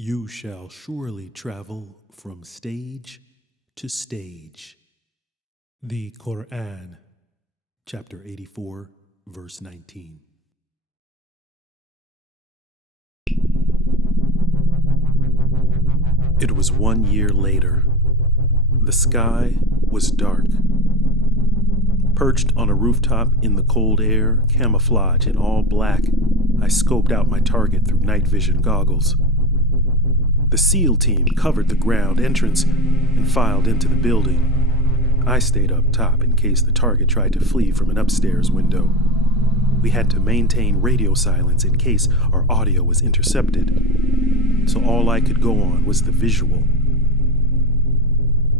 You shall surely travel from stage to stage. The Quran, chapter 84, verse 19. It was 1 year later. The sky was dark. Perched on a rooftop in the cold air, camouflage in all black, I scoped out my target through night vision goggles. The SEAL team covered the ground entrance and filed into the building. I stayed up top in case the target tried to flee from an upstairs window. We had to maintain radio silence in case our audio was intercepted, so all I could go on was the visual.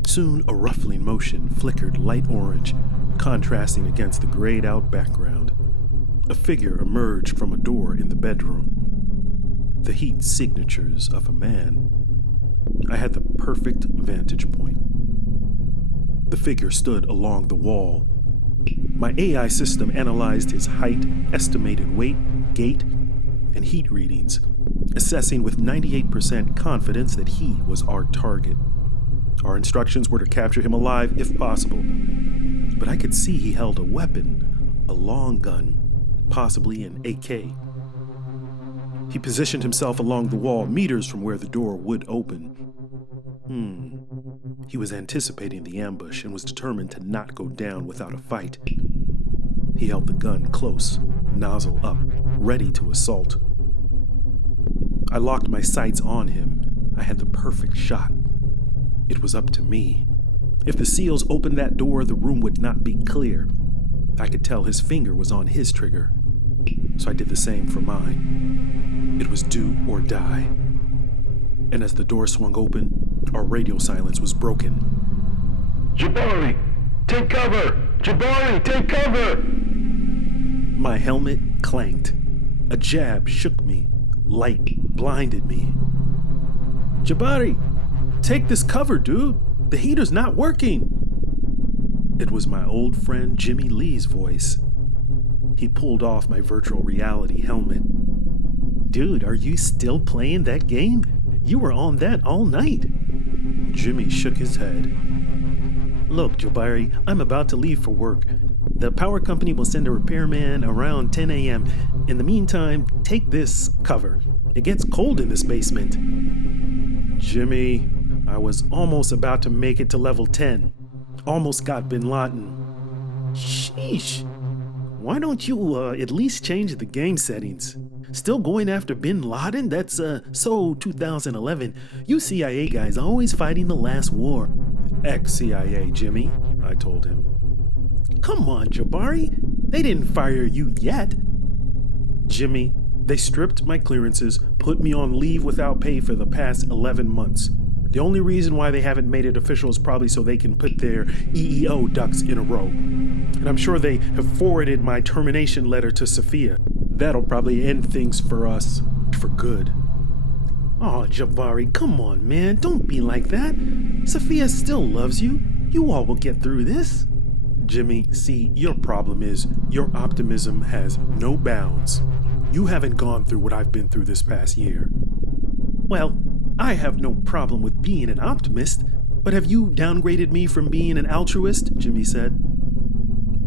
Soon a ruffling motion flickered light orange, contrasting against the grayed-out background. A figure emerged from a door in the bedroom. The heat signatures of a man. I had the perfect vantage point. The figure stood along the wall. My AI system analyzed his height, estimated weight, gait, and heat readings, assessing with 98% confidence that he was our target. Our instructions were to capture him alive if possible, but I could see he held a weapon, a long gun, possibly an AK. He positioned himself along the wall, meters from where the door would open. He was anticipating the ambush and was determined to not go down without a fight. He held the gun close, nozzle up, ready to assault. I locked my sights on him. I had the perfect shot. It was up to me. If the SEALs opened that door, the room would not be clear. I could tell his finger was on his trigger, so I did the same for mine. It was do or die. And as the door swung open, our radio silence was broken. Jabbari, take cover! Jabbari, take cover! My helmet clanked. A jab shook me. Light blinded me. Jabbari, take this cover, dude. The heater's not working. It was my old friend Jimmy Lee's voice. He pulled off my virtual reality helmet. Dude, are you still playing that game? You were on that all night. Jimmy shook his head. Look, Jabbari, I'm about to leave for work. The power company will send a repairman around 10 a.m. In the meantime, take this cover. It gets cold in this basement. Jimmy, I was almost about to make it to level 10. Almost got Bin Laden. Sheesh. Why don't you at least change the game settings? Still going after Bin Laden? That's so 2011. You CIA guys always fighting the last war. Ex-CIA, Jimmy, I told him. Come on, Jabbari. They didn't fire you yet. Jimmy, they stripped my clearances, put me on leave without pay for the past 11 months. The only reason why they haven't made it official is probably so they can put their EEO ducks in a row. And I'm sure they have forwarded my termination letter to Sophia. That'll probably end things for us, for good. Oh, Jabbari, come on, man. Don't be like that. Sophia still loves you. You all will get through this. Jimmy, see, your problem is your optimism has no bounds. You haven't gone through what I've been through this past year. Well, I have no problem with being an optimist, but have you downgraded me from being an altruist? Jimmy said.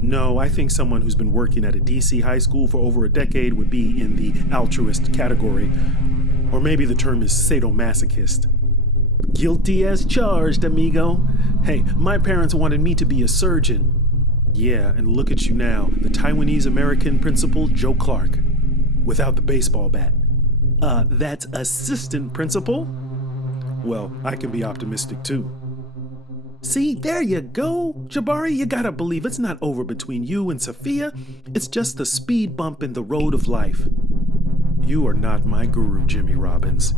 No, I think someone who's been working at a DC high school for over a decade would be in the altruist category. Or maybe the term is sadomasochist. Guilty as charged, amigo. Hey, my parents wanted me to be a surgeon. Yeah, and look at you now, the Taiwanese-American principal, Joe Clark. Without the baseball bat. That's assistant principal? Well, I can be optimistic too. See, there you go. Jabbari, you gotta believe it's not over between you and Sophia. It's just the speed bump in the road of life. You are not my guru, Jimmy Robbins.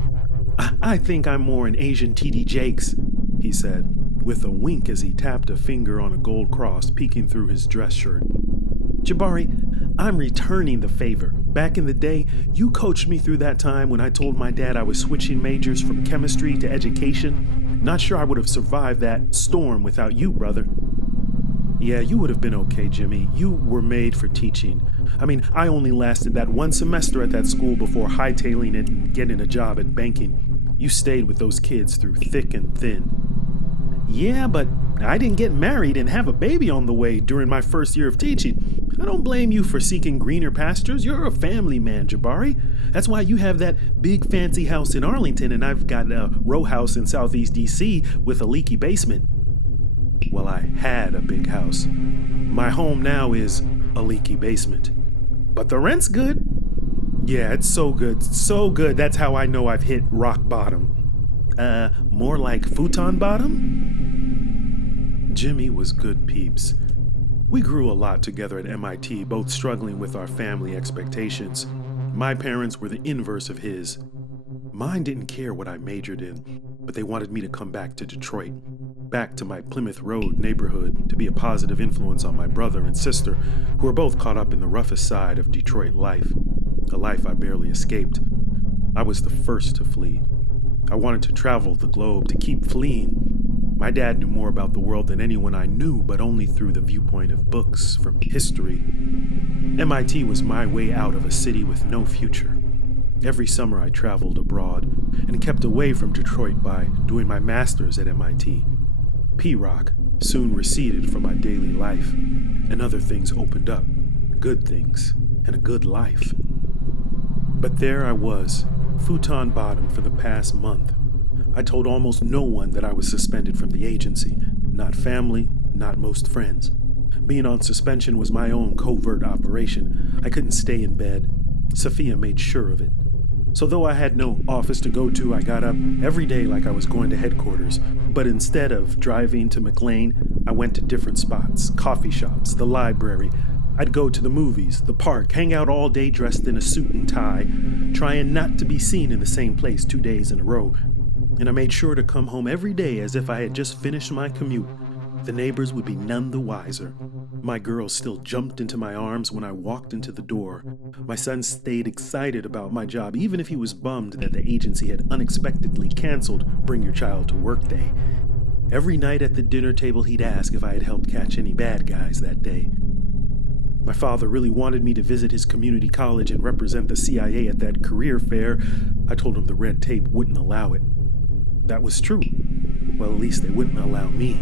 I think I'm more an Asian T.D. Jakes, he said, with a wink as he tapped a finger on a gold cross peeking through his dress shirt. Jabbari, I'm returning the favor. Back in the day, you coached me through that time when I told my dad I was switching majors from chemistry to education. Not sure I would have survived that storm without you, brother. Yeah, you would have been okay, Jimmy. You were made for teaching. I mean, I only lasted that one semester at that school before hightailing it and getting a job at banking. You stayed with those kids through thick and thin. Yeah, but I didn't get married and have a baby on the way during my first year of teaching. I don't blame you for seeking greener pastures. You're a family man, Jabbari. That's why you have that big fancy house in Arlington and I've got a row house in Southeast DC with a leaky basement. Well, I had a big house. My home now is a leaky basement. But the rent's good. Yeah, it's so good, so good. That's how I know I've hit rock bottom. More like futon bottom? Jimmy was good peeps. We grew a lot together at MIT, both struggling with our family expectations. My parents were the inverse of his. Mine didn't care what I majored in, but they wanted me to come back to Detroit, back to my Plymouth Road neighborhood to be a positive influence on my brother and sister, who were both caught up in the roughest side of Detroit life, a life I barely escaped. I was the first to flee. I wanted to travel the globe, to keep fleeing. My dad knew more about the world than anyone I knew, but only through the viewpoint of books from history. MIT was my way out of a city with no future. Every summer I traveled abroad and kept away from Detroit by doing my master's at MIT. P-Rock soon receded from my daily life, and other things opened up, good things, and a good life. But there I was, futon bottom for the past month. I told almost no one that I was suspended from the agency, not family, not most friends. Being on suspension was my own covert operation. I couldn't stay in bed. Sophia made sure of it. So though I had no office to go to, I got up every day like I was going to headquarters. But instead of driving to McLean, I went to different spots, coffee shops, the library. I'd go to the movies, the park, hang out all day dressed in a suit and tie, trying not to be seen in the same place 2 days in a row. And I made sure to come home every day as if I had just finished my commute. The neighbors would be none the wiser. My girls still jumped into my arms when I walked into the door. My son stayed excited about my job, even if he was bummed that the agency had unexpectedly canceled Bring Your Child to Work Day. Every night at the dinner table, he'd ask if I had helped catch any bad guys that day. My father really wanted me to visit his community college and represent the CIA at that career fair. I told him the red tape wouldn't allow it. That was true. Well, at least they wouldn't allow me.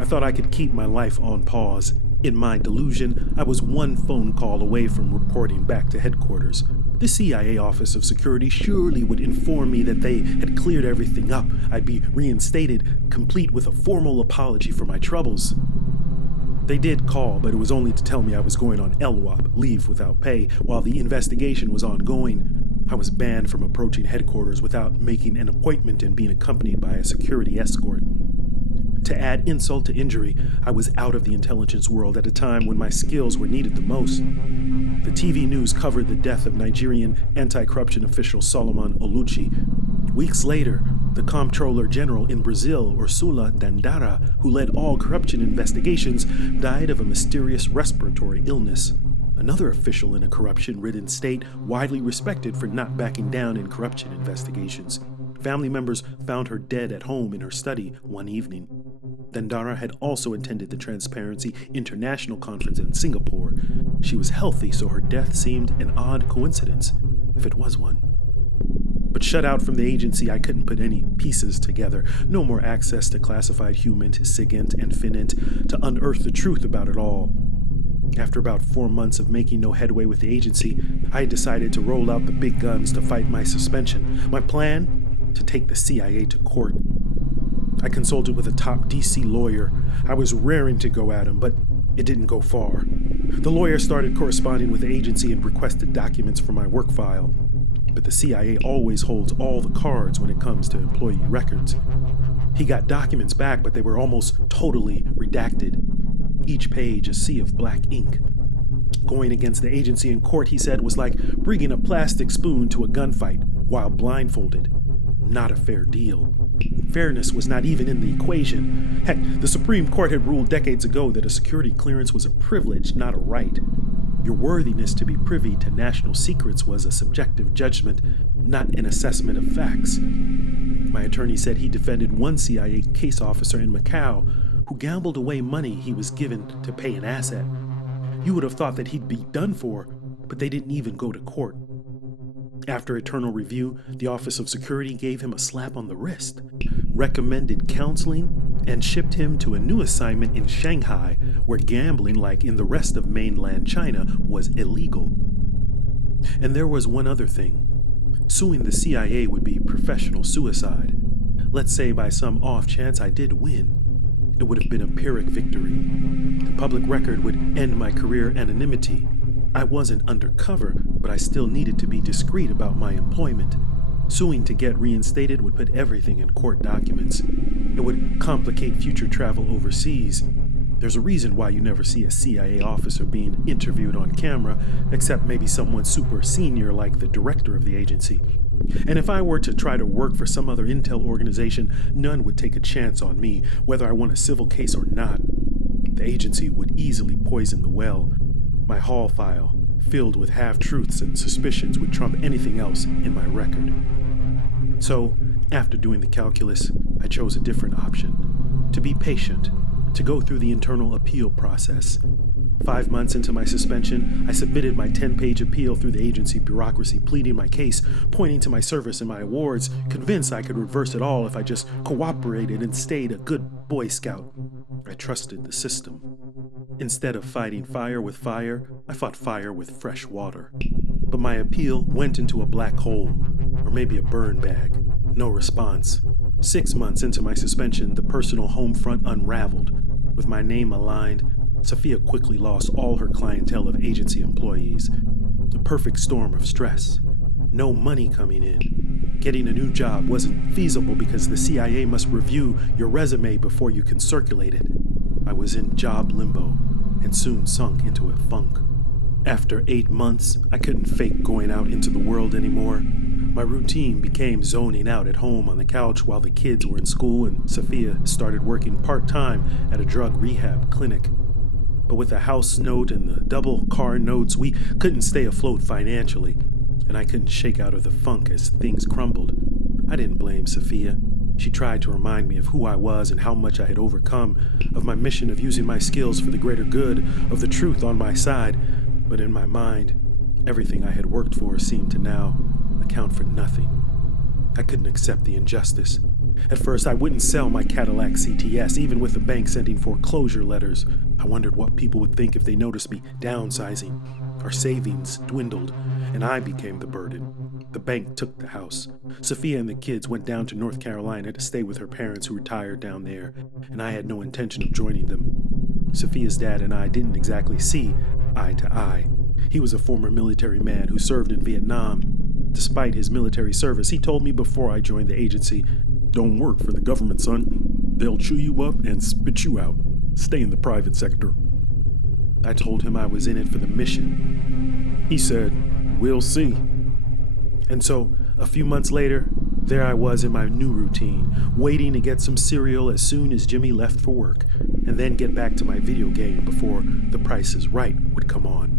I thought I could keep my life on pause. In my delusion, I was one phone call away from reporting back to headquarters. The CIA Office of Security surely would inform me that they had cleared everything up. I'd be reinstated, complete with a formal apology for my troubles. They did call, but it was only to tell me I was going on LWAP, leave without pay, while the investigation was ongoing. I was banned from approaching headquarters without making an appointment and being accompanied by a security escort. To add insult to injury, I was out of the intelligence world at a time when my skills were needed the most. The TV news covered the death of Nigerian anti-corruption official Solomon Oluchi. Weeks later, the Comptroller General in Brazil, Ursula Dandara, who led all corruption investigations, died of a mysterious respiratory illness. Another official in a corruption-ridden state, widely respected for not backing down in corruption investigations. Family members found her dead at home in her study one evening. Dandara had also attended the Transparency International Conference in Singapore. She was healthy, so her death seemed an odd coincidence, if it was one. But shut out from the agency, I couldn't put any pieces together. No more access to classified HUMINT, SIGINT, and FININT to unearth the truth about it all. After about 4 months of making no headway with the agency, I had decided to roll out the big guns to fight my suspension. My plan? To take the CIA to court. I consulted with a top DC lawyer. I was raring to go at him, but it didn't go far. The lawyer started corresponding with the agency and requested documents for my work file. But the CIA always holds all the cards when it comes to employee records. He got documents back, but they were almost totally redacted. Each page a sea of black ink. Going against the agency in court, he said, was like bringing a plastic spoon to a gunfight while blindfolded. Not a fair deal. Fairness was not even in the equation. Heck, the Supreme Court had ruled decades ago that a security clearance was a privilege, not a right. Your worthiness to be privy to national secrets was a subjective judgment, not an assessment of facts. My attorney said he defended one CIA case officer in Macau who gambled away money he was given to pay an asset. You would have thought that he'd be done for, but they didn't even go to court. After eternal review, the Office of Security gave him a slap on the wrist, recommended counseling, and shipped him to a new assignment in Shanghai, where gambling, like in the rest of mainland China, was illegal. And there was one other thing. Suing the CIA would be professional suicide. Let's say by some off chance I did win. It would have been a Pyrrhic victory. The public record would end my career anonymity. I wasn't undercover, but I still needed to be discreet about my employment. Suing to get reinstated would put everything in court documents. It would complicate future travel overseas. There's a reason why you never see a CIA officer being interviewed on camera, except maybe someone super senior like the director of the agency. And if I were to try to work for some other intel organization, none would take a chance on me, whether I won a civil case or not. The agency would easily poison the well. My haul file, filled with half-truths and suspicions, would trump anything else in my record. So, after doing the calculus, I chose a different option. To be patient, to go through the internal appeal process. 5 months into my suspension, I submitted my 10-page appeal through the agency bureaucracy, pleading my case, pointing to my service and my awards, convinced I could reverse it all if I just cooperated and stayed a good Boy Scout. I trusted the system. Instead of fighting fire with fire, I fought fire with fresh water. But my appeal went into a black hole, or maybe a burn bag. No response. 6 months into my suspension, the personal home front unraveled. With my name aligned, Sophia quickly lost all her clientele of agency employees. A perfect storm of stress. No money coming in. Getting a new job wasn't feasible because the CIA must review your resume before you can circulate it. I was in job limbo and soon sunk into a funk. After 8 months, I couldn't fake going out into the world anymore. My routine became zoning out at home on the couch while the kids were in school, and Sophia started working part-time at a drug rehab clinic. But with the house note and the double car notes, we couldn't stay afloat financially, and I couldn't shake out of the funk as things crumbled. I didn't blame Sophia. She tried to remind me of who I was and how much I had overcome, of my mission of using my skills for the greater good, of the truth on my side. But in my mind, everything I had worked for seemed to now account for nothing. I couldn't accept the injustice. At first, I wouldn't sell my Cadillac CTS, even with the bank sending foreclosure letters. I wondered what people would think if they noticed me downsizing. Our savings dwindled, and I became the burden. The bank took the house. Sophia and the kids went down to North Carolina to stay with her parents who retired down there, and I had no intention of joining them. Sophia's dad and I didn't exactly see eye to eye. He was a former military man who served in Vietnam. Despite his military service, he told me before I joined the agency, "Don't work for the government, son. They'll chew you up and spit you out. Stay in the private sector." I told him I was in it for the mission. He said, "We'll see." And so, a few months later, there I was in my new routine, waiting to get some cereal as soon as Jimmy left for work, and then get back to my video game before The Price is Right would come on.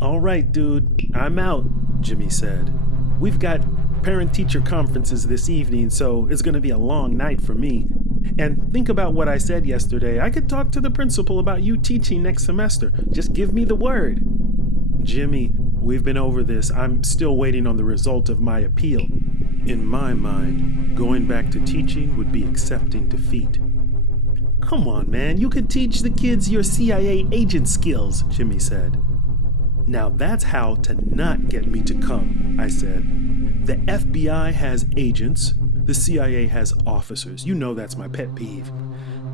"All right, dude, I'm out," Jimmy said. "We've got parent-teacher conferences this evening, so it's going to be a long night for me. And think about what I said yesterday. I could talk to the principal about you teaching next semester. Just give me the word." "Jimmy, we've been over this. I'm still waiting on the result of my appeal." In my mind, going back to teaching would be accepting defeat. "Come on, man. You could teach the kids your CIA agent skills," Jimmy said. "Now that's how to not get me to come," I said. "The FBI has agents. The CIA has officers. You know that's my pet peeve."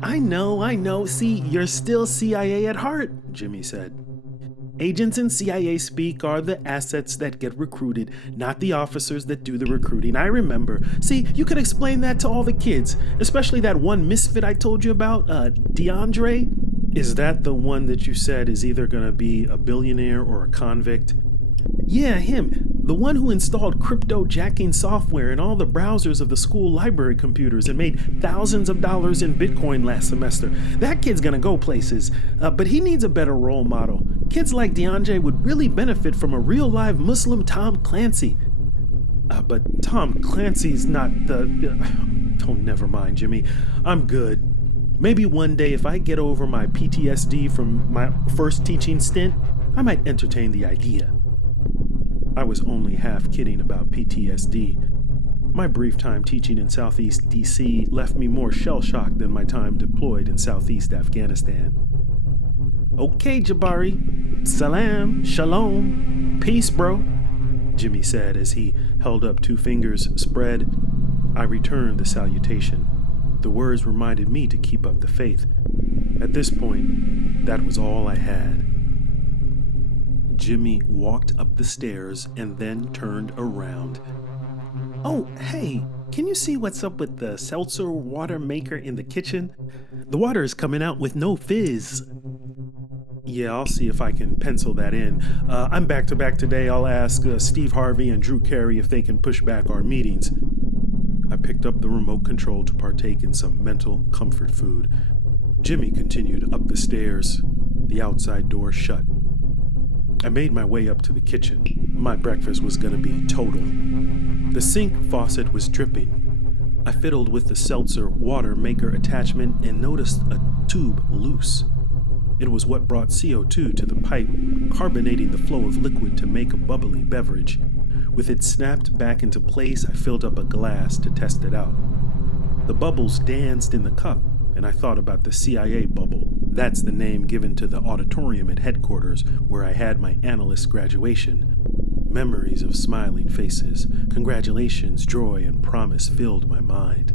I know. See, you're still CIA at heart," Jimmy said. "Agents in CIA speak are the assets that get recruited, not the officers that do the recruiting. I remember. See, you could explain that to all the kids, especially that one misfit I told you about, DeAndre." "Is that the one that you said is either going to be a billionaire or a convict?" "Yeah, him. The one who installed crypto jacking software in all the browsers of the school library computers and made thousands of dollars in Bitcoin last semester. That kid's gonna go places, but he needs a better role model. Kids like DeAndre would really benefit from a real live Muslim Tom Clancy." But Tom Clancy's not the... Oh, never mind, Jimmy. I'm good. Maybe one day if I get over my PTSD from my first teaching stint, I might entertain the idea. I was only half kidding about PTSD. My brief time teaching in Southeast DC left me more shell-shocked than my time deployed in Southeast Afghanistan. Okay, Jabbari. Salam, shalom, peace, bro, Jimmy said as he held up 2 fingers spread. I returned the salutation. The words reminded me to keep up the faith. At this point, that was all I had. Jimmy walked up the stairs and then turned around. Oh, hey, can you see what's up with the seltzer water maker in the kitchen? The water is coming out with no fizz. Yeah, I'll see if I can pencil that in. I'm back to back today. I'll ask Steve Harvey and Drew Carey if they can push back our meetings. I picked up the remote control to partake in some mental comfort food. Jimmy continued up the stairs, the outside door shut. I made my way up to the kitchen. My breakfast was gonna be total. The sink faucet was dripping. I fiddled with the seltzer water maker attachment and noticed a tube loose. It was what brought CO2 to the pipe, carbonating the flow of liquid to make a bubbly beverage. With it snapped back into place, I filled up a glass to test it out. The bubbles danced in the cup, and I thought about the CIA bubble. That's the name given to the auditorium at headquarters where I had my analyst graduation. Memories of smiling faces, congratulations, joy, and promise filled my mind.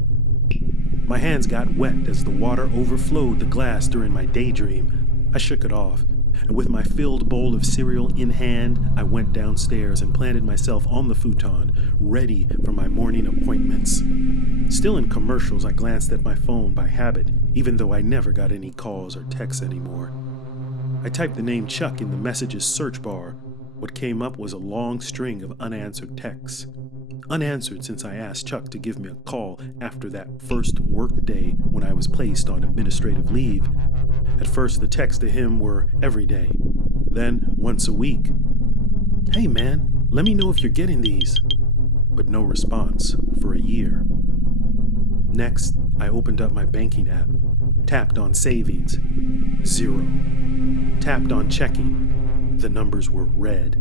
My hands got wet as the water overflowed the glass during my daydream. I shook it off, and with my filled bowl of cereal in hand, I went downstairs and planted myself on the futon, ready for my morning appointments. Still in commercials, I glanced at my phone by habit, even though I never got any calls or texts anymore. I typed the name Chuck in the messages search bar. What came up was a long string of unanswered texts. Unanswered since I asked Chuck to give me a call after that first work day when I was placed on administrative leave. At first, the texts to him were every day, then once a week. Hey man, let me know if you're getting these. But no response for a year. Next, I opened up my banking app, tapped on savings, 0. Tapped on checking, the numbers were red.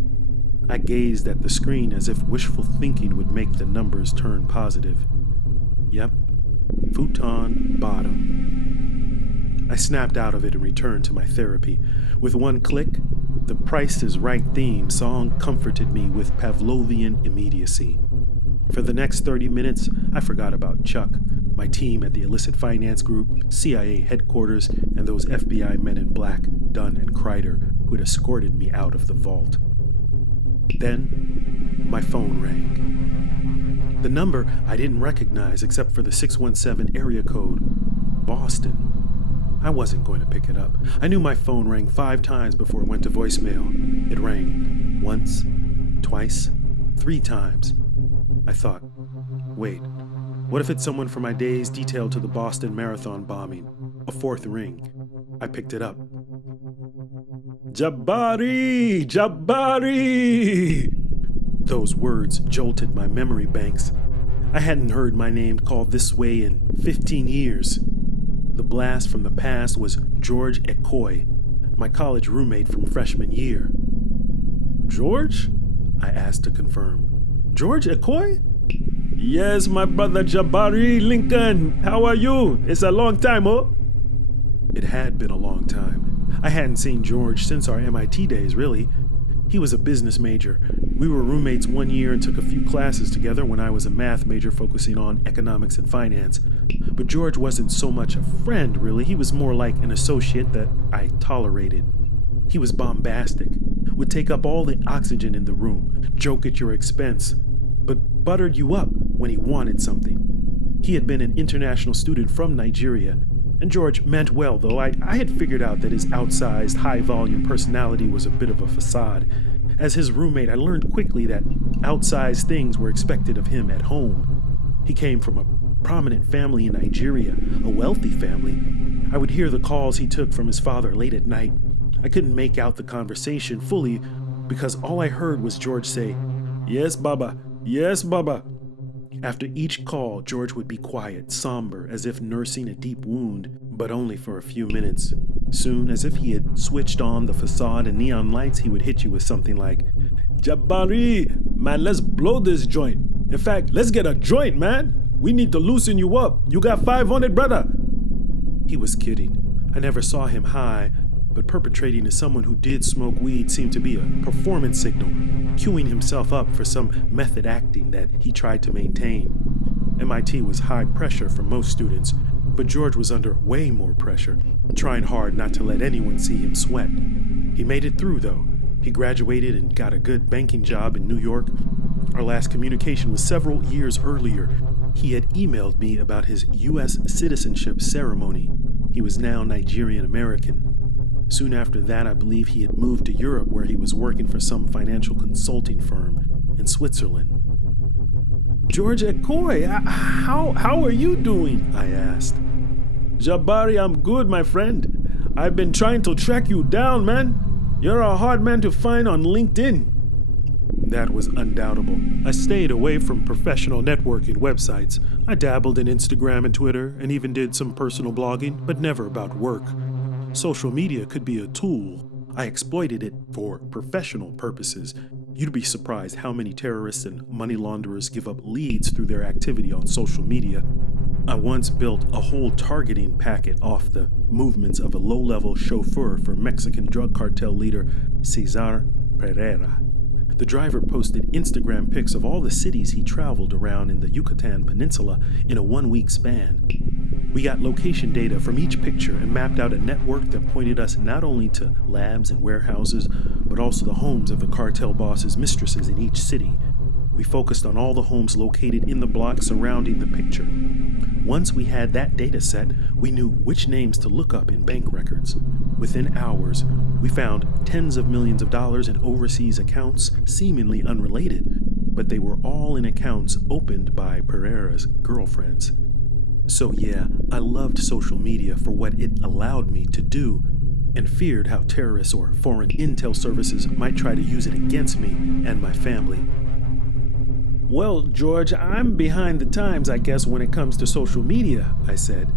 I gazed at the screen as if wishful thinking would make the numbers turn positive. Yep, futon bottom. I snapped out of it and returned to my therapy. With one click, the Price is Right theme song comforted me with Pavlovian immediacy. For the next 30 minutes, I forgot about Chuck, my team at the illicit finance group, CIA headquarters, and those FBI men in black, Dunn and Kreider, who had escorted me out of the vault. Then, my phone rang. The number I didn't recognize except for the 617 area code, Boston. I wasn't going to pick it up. I knew my phone rang 5 times before it went to voicemail. It rang once, twice, 3 times. I thought, wait, what if it's someone from my days detailed to the Boston Marathon bombing? A 4th ring. I picked it up. Jabbari! Jabbari! Those words jolted my memory banks. I hadn't heard my name called this way in 15 years. The blast from the past was George Ekoy, my college roommate from freshman year. George? I asked to confirm. George Ekoy? Yes, my brother Jabbari Lincoln. How are you? It's a long time, oh? It had been a long time. I hadn't seen George since our MIT days, really. He was a business major. We were roommates 1 year and took a few classes together when I was a math major focusing on economics and finance. But George wasn't so much a friend, really. He was more like an associate that I tolerated. He was bombastic, would take up all the oxygen in the room, joke at your expense, but buttered you up when he wanted something. He had been an international student from Nigeria, and George meant well, though I had figured out that his outsized, high-volume personality was a bit of a facade. As his roommate, I learned quickly that outsized things were expected of him at home. He came from a prominent family in Nigeria, a wealthy family. I would hear the calls he took from his father late at night. I couldn't make out the conversation fully because all I heard was George say, "Yes, Baba. Yes, Baba." After each call, George would be quiet, somber, as if nursing a deep wound, but only for a few minutes. Soon, as if he had switched on the facade and neon lights, he would hit you with something like, Jabbari, man, let's blow this joint. In fact, let's get a joint, man. We need to loosen you up. You got 500, brother. He was kidding. I never saw him high, but perpetrating as someone who did smoke weed seemed to be a performance signal, queuing himself up for some method acting that he tried to maintain. MIT was high pressure for most students, but George was under way more pressure, trying hard not to let anyone see him sweat. He made it through, though. He graduated and got a good banking job in New York. Our last communication was several years earlier. He had emailed me about his U.S. citizenship ceremony. He was now Nigerian American. Soon after that, I believe he had moved to Europe, where he was working for some financial consulting firm in Switzerland. George Ekoy, how are you doing? I asked. Jabbari, I'm good, my friend. I've been trying to track you down, man. You're a hard man to find on LinkedIn. That was undoubtable. I stayed away from professional networking websites. I dabbled in Instagram and Twitter, and even did some personal blogging, but never about work. Social media could be a tool. I exploited it for professional purposes. You'd be surprised how many terrorists and money launderers give up leads through their activity on social media. I once built a whole targeting packet off the movements of a low-level chauffeur for Mexican drug cartel leader Cesar Pereira. The driver posted Instagram pics of all the cities he traveled around in the Yucatan Peninsula in a 1-week span. We got location data from each picture and mapped out a network that pointed us not only to labs and warehouses, but also the homes of the cartel bosses' mistresses in each city. We focused on all the homes located in the block surrounding the picture. Once we had that data set, we knew which names to look up in bank records. Within hours, we found tens of millions of dollars in overseas accounts, seemingly unrelated, but they were all in accounts opened by Pereira's girlfriends. So yeah, I loved social media for what it allowed me to do, and feared how terrorists or foreign intel services might try to use it against me and my family. Well, George, I'm behind the times, I guess, when it comes to social media, I said.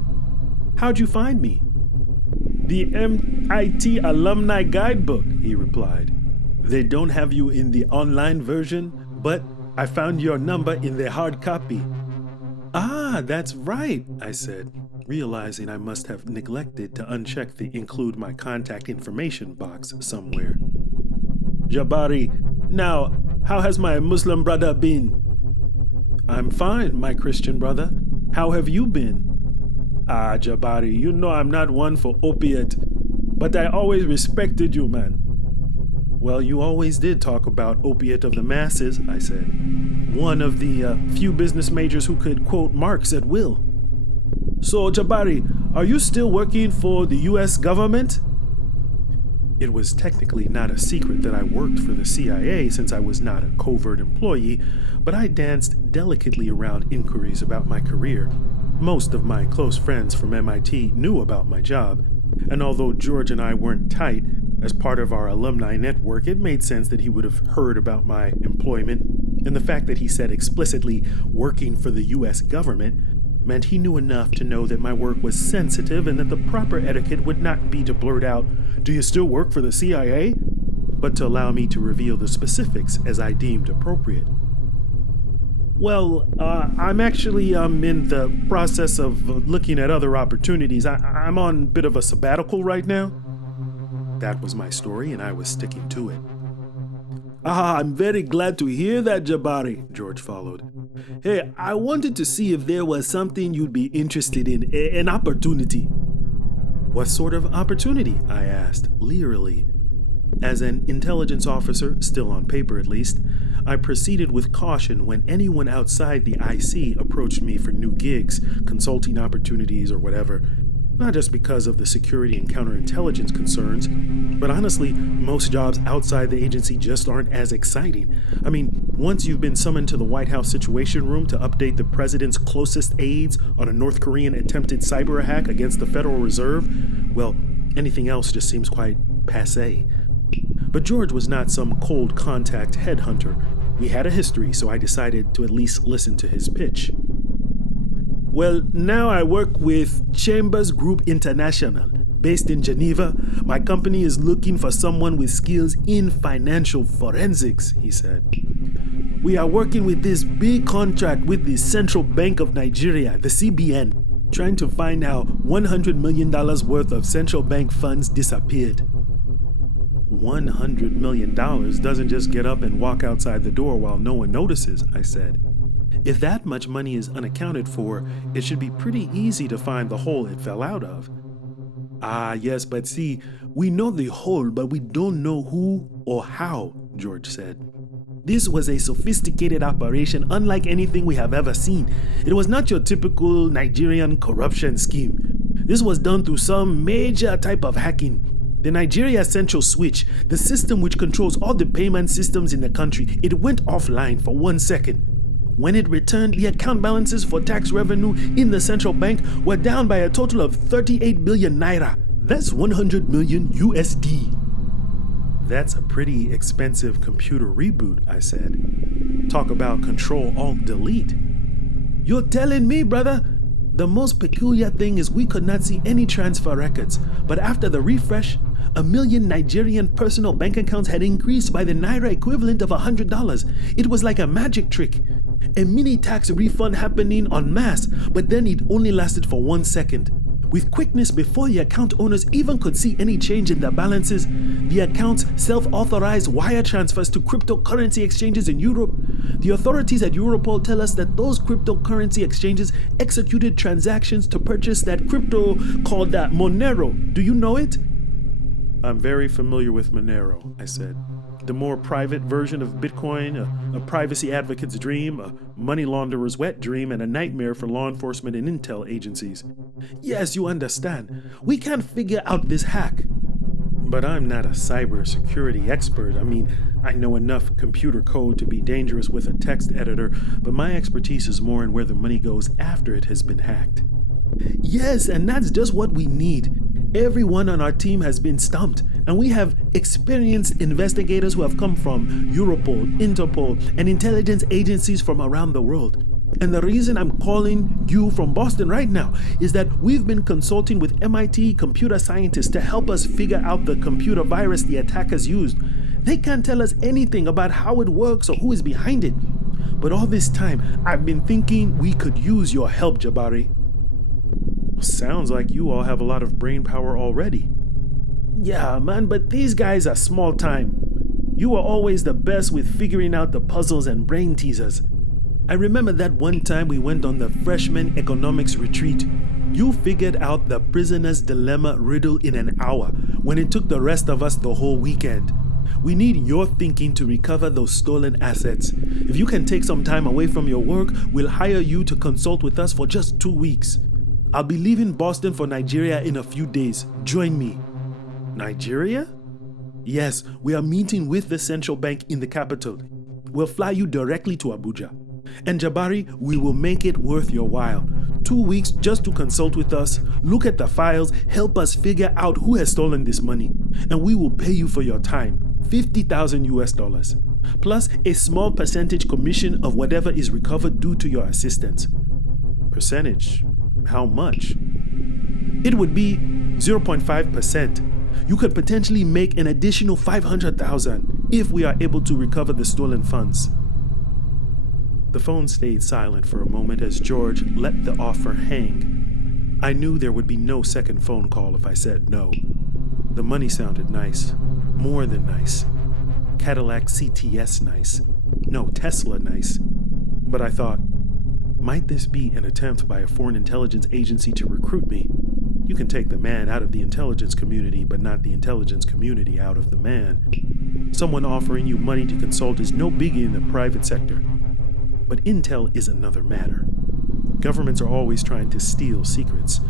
How'd you find me? The MIT Alumni Guidebook, he replied. They don't have you in the online version, but I found your number in the hard copy. Ah, that's right, I said, realizing I must have neglected to uncheck the include my contact information box somewhere. Jabbari, now, how has my Muslim brother been? I'm fine, my Christian brother. How have you been? Ah, Jabbari, you know I'm not one for opiate, but I always respected you, man. Well, you always did talk about opiate of the masses, I said. One of the few business majors who could quote Marx at will. So, Jabbari, are you still working for the U.S. government? It was technically not a secret that I worked for the CIA since I was not a covert employee, but I danced delicately around inquiries about my career. Most of my close friends from MIT knew about my job, and although George and I weren't tight, as part of our alumni network, it made sense that he would have heard about my employment, and the fact that he said explicitly working for the U.S. government meant he knew enough to know that my work was sensitive and that the proper etiquette would not be to blurt out, "Do you still work for the CIA?" but to allow me to reveal the specifics as I deemed appropriate. Well, I'm actually in the process of looking at other opportunities. I'm on a bit of a sabbatical right now. That was my story, and I was sticking to it. Ah, I'm very glad to hear that, Jabbari, George followed. Hey, I wanted to see if there was something you'd be interested in, an opportunity. What sort of opportunity? I asked, leerily. As an intelligence officer, still on paper at least, I proceeded with caution when anyone outside the IC approached me for new gigs, consulting opportunities, or whatever. Not just because of the security and counterintelligence concerns, but honestly, most jobs outside the agency just aren't as exciting. I mean, once you've been summoned to the White House Situation Room to update the president's closest aides on a North Korean attempted cyber attack against the Federal Reserve, well, anything else just seems quite passé. But George was not some cold contact headhunter. We had a history, so I decided to at least listen to his pitch. Well, now I work with Chambers Group International, based in Geneva. My company is looking for someone with skills in financial forensics, he said. We are working with this big contract with the Central Bank of Nigeria, the CBN, trying to find how $100 million worth of central bank funds disappeared. $100 million doesn't just get up and walk outside the door while no one notices, I said. If that much money is unaccounted for, it should be pretty easy to find the hole it fell out of. Ah, yes, but see, we know the hole, but we don't know who or how, George said. This was a sophisticated operation unlike anything we have ever seen. It was not your typical Nigerian corruption scheme. This was done through some major type of hacking. The Nigeria Central Switch, the system which controls all the payment systems in the country, it went offline for 1 second. When it returned, the account balances for tax revenue in the central bank were down by a total of 38 billion naira. That's 100 million USD. That's a pretty expensive computer reboot, I said. Talk about Control-Alt-Delete. You're telling me, brother? The most peculiar thing is we could not see any transfer records, but after the refresh, 1 million Nigerian personal bank accounts had increased by the naira equivalent of $100. It was like a magic trick. A mini tax refund happening en masse, but then it only lasted for 1 second. With quickness before the account owners even could see any change in their balances, the accounts self-authorized wire transfers to cryptocurrency exchanges in Europe. The authorities at Europol tell us that those cryptocurrency exchanges executed transactions to purchase that crypto called Monero. Do you know it? I'm very familiar with Monero, I said. The more private version of Bitcoin, a privacy advocate's dream, a money launderer's wet dream, and a nightmare for law enforcement and intel agencies. Yes, you understand. We can't figure out this hack. But I'm not a cybersecurity expert. I mean, I know enough computer code to be dangerous with a text editor, but my expertise is more in where the money goes after it has been hacked. Yes, and that's just what we need. Everyone on our team has been stumped, and we have experienced investigators who have come from Europol, Interpol, and intelligence agencies from around the world. And the reason I'm calling you from Boston right now is that we've been consulting with MIT computer scientists to help us figure out the computer virus the attackers used. They can't tell us anything about how it works or who is behind it. But all this time, I've been thinking we could use your help, Jabbari. Sounds like you all have a lot of brain power already. Yeah, man, but these guys are small time. You were always the best with figuring out the puzzles and brain teasers. I remember that one time we went on the freshman economics retreat. You figured out the prisoner's dilemma riddle in an hour when it took the rest of us the whole weekend. We need your thinking to recover those stolen assets. If you can take some time away from your work, we'll hire you to consult with us for just 2 weeks. I'll be leaving Boston for Nigeria in a few days. Join me. Nigeria? Yes, we are meeting with the central bank in the capital. We'll fly you directly to Abuja. And Jabbari, we will make it worth your while. 2 weeks just to consult with us, look at the files, help us figure out who has stolen this money. And we will pay you for your time, $50,000 US, plus a small percentage commission of whatever is recovered due to your assistance. Percentage? How much? It would be 0.5%. You could potentially make an additional $500,000 if we are able to recover the stolen funds. The phone stayed silent for a moment as George let the offer hang. I knew there would be no second phone call if I said no. The money sounded nice. More than nice. Cadillac CTS nice. No, Tesla nice. But I thought, might this be an attempt by a foreign intelligence agency to recruit me? You can take the man out of the intelligence community, but not the intelligence community out of the man. Someone offering you money to consult is no biggie in the private sector. But intel is another matter. Governments are always trying to steal secrets.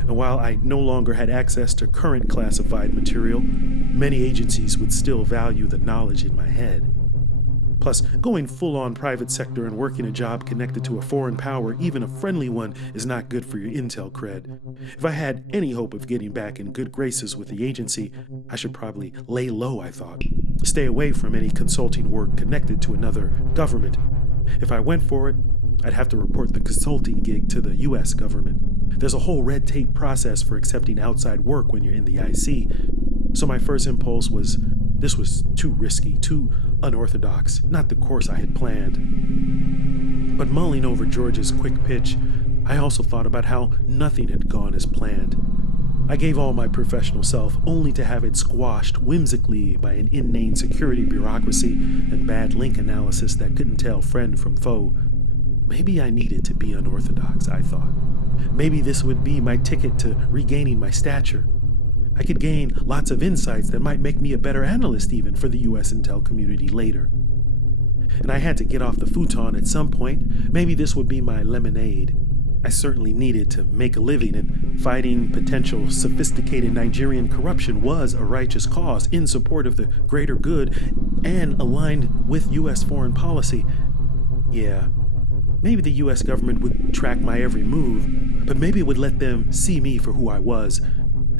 And while I no longer had access to current classified material, many agencies would still value the knowledge in my head. Plus, going full-on private sector and working a job connected to a foreign power, even a friendly one, is not good for your intel cred. If I had any hope of getting back in good graces with the agency, I should probably lay low, I thought. Stay away from any consulting work connected to another government. If I went for it, I'd have to report the consulting gig to the US government. There's a whole red tape process for accepting outside work when you're in the IC. So my first impulse was, this was too risky, too unorthodox, not the course I had planned. But mulling over George's quick pitch, I also thought about how nothing had gone as planned. I gave all my professional self only to have it squashed whimsically by an inane security bureaucracy and bad link analysis that couldn't tell friend from foe. Maybe I needed to be unorthodox, I thought. Maybe this would be my ticket to regaining my stature. I could gain lots of insights that might make me a better analyst even for the US intel community later. And I had to get off the futon at some point. Maybe this would be my lemonade. I certainly needed to make a living, and fighting potential sophisticated Nigerian corruption was a righteous cause in support of the greater good and aligned with US foreign policy. Yeah, maybe the US government would track my every move, but maybe it would let them see me for who I was.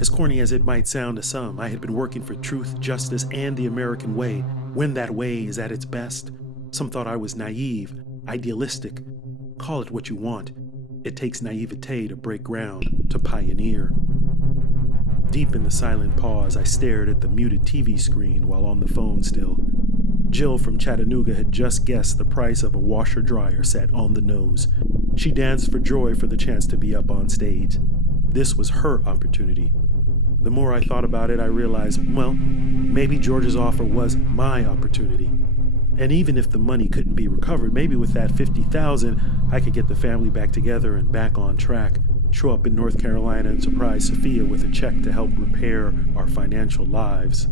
As corny as it might sound to some, I had been working for truth, justice, and the American way, when that way is at its best. Some thought I was naive, idealistic. Call it what you want. It takes naivete to break ground, to pioneer. Deep in the silent pause, I stared at the muted TV screen while on the phone still. Jill from Chattanooga had just guessed the price of a washer-dryer set on the nose. She danced for joy for the chance to be up on stage. This was her opportunity. The more I thought about it, I realized, well, maybe George's offer was my opportunity. And even if the money couldn't be recovered, maybe with that $50,000, I could get the family back together and back on track, show up in North Carolina and surprise Sophia with a check to help repair our financial lives.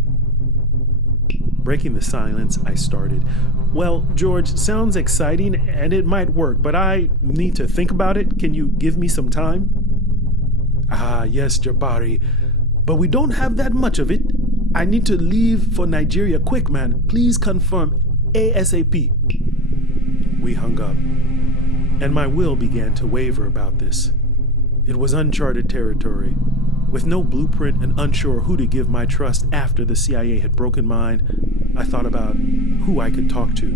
Breaking the silence, I started. Well, George, sounds exciting and it might work, but I need to think about it. Can you give me some time? Ah, yes, Jabbari, but we don't have that much of it. I need to leave for Nigeria quick, man. Please confirm ASAP. We hung up, and my will began to waver about this. It was uncharted territory. With no blueprint and unsure who to give my trust after the CIA had broken mine, I thought about who I could talk to.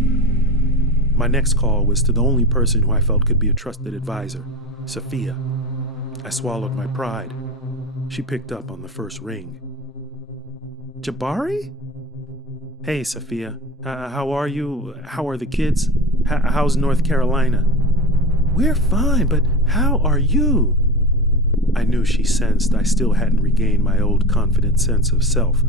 My next call was to the only person who I felt could be a trusted advisor, Sophia. I swallowed my pride. She picked up on the first ring. Jabbari? Hey, Sophia. How are you? How are the kids? How's North Carolina? We're fine, but how are you? I knew she sensed I still hadn't regained my old confident sense of self.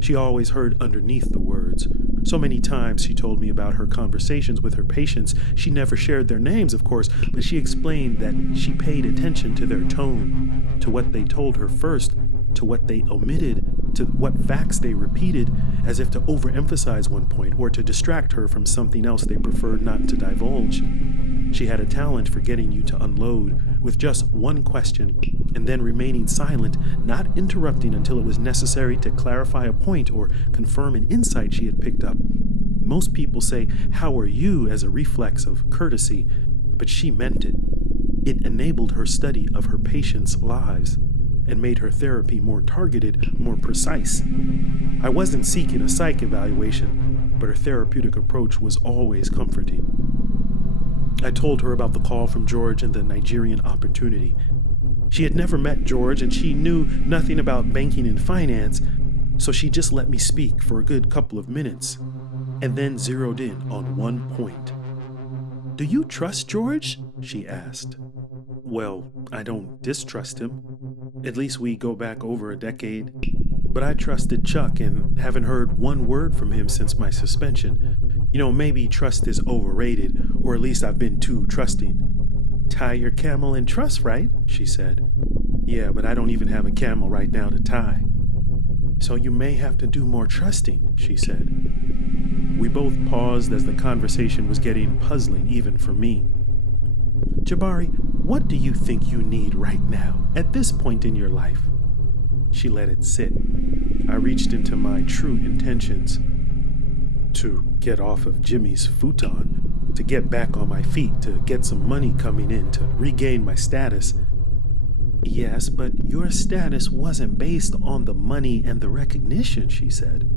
She always heard underneath the words. So many times she told me about her conversations with her patients. She never shared their names, of course, but she explained that she paid attention to their tone, to what they told her first, to what they omitted, to what facts they repeated, as if to overemphasize one point or to distract her from something else they preferred not to divulge. She had a talent for getting you to unload with just one question and then remaining silent, not interrupting until it was necessary to clarify a point or confirm an insight she had picked up. Most people say, "How are you?" as a reflex of courtesy, but she meant it. It enabled her study of her patients' lives and made her therapy more targeted, more precise. I wasn't seeking a psych evaluation, but her therapeutic approach was always comforting. I told her about the call from George and the Nigerian opportunity. She had never met George and she knew nothing about banking and finance, so she just let me speak for a good couple of minutes and then zeroed in on one point. "Do you trust George?" she asked. Well, I don't distrust him. At least we go back over a decade. But I trusted Chuck and haven't heard one word from him since my suspension. Maybe trust is overrated, or at least I've been too trusting. Tie your camel in trust, right? She said. Yeah, but I don't even have a camel right now to tie. So you may have to do more trusting, she said. We both paused as the conversation was getting puzzling even for me. Jabbari, what do you think you need right now, at this point in your life? She let it sit. I reached into my true intentions. To get off of Jimmy's futon, to get back on my feet, to get some money coming in, to regain my status. Yes, but your status wasn't based on the money and the recognition, she said.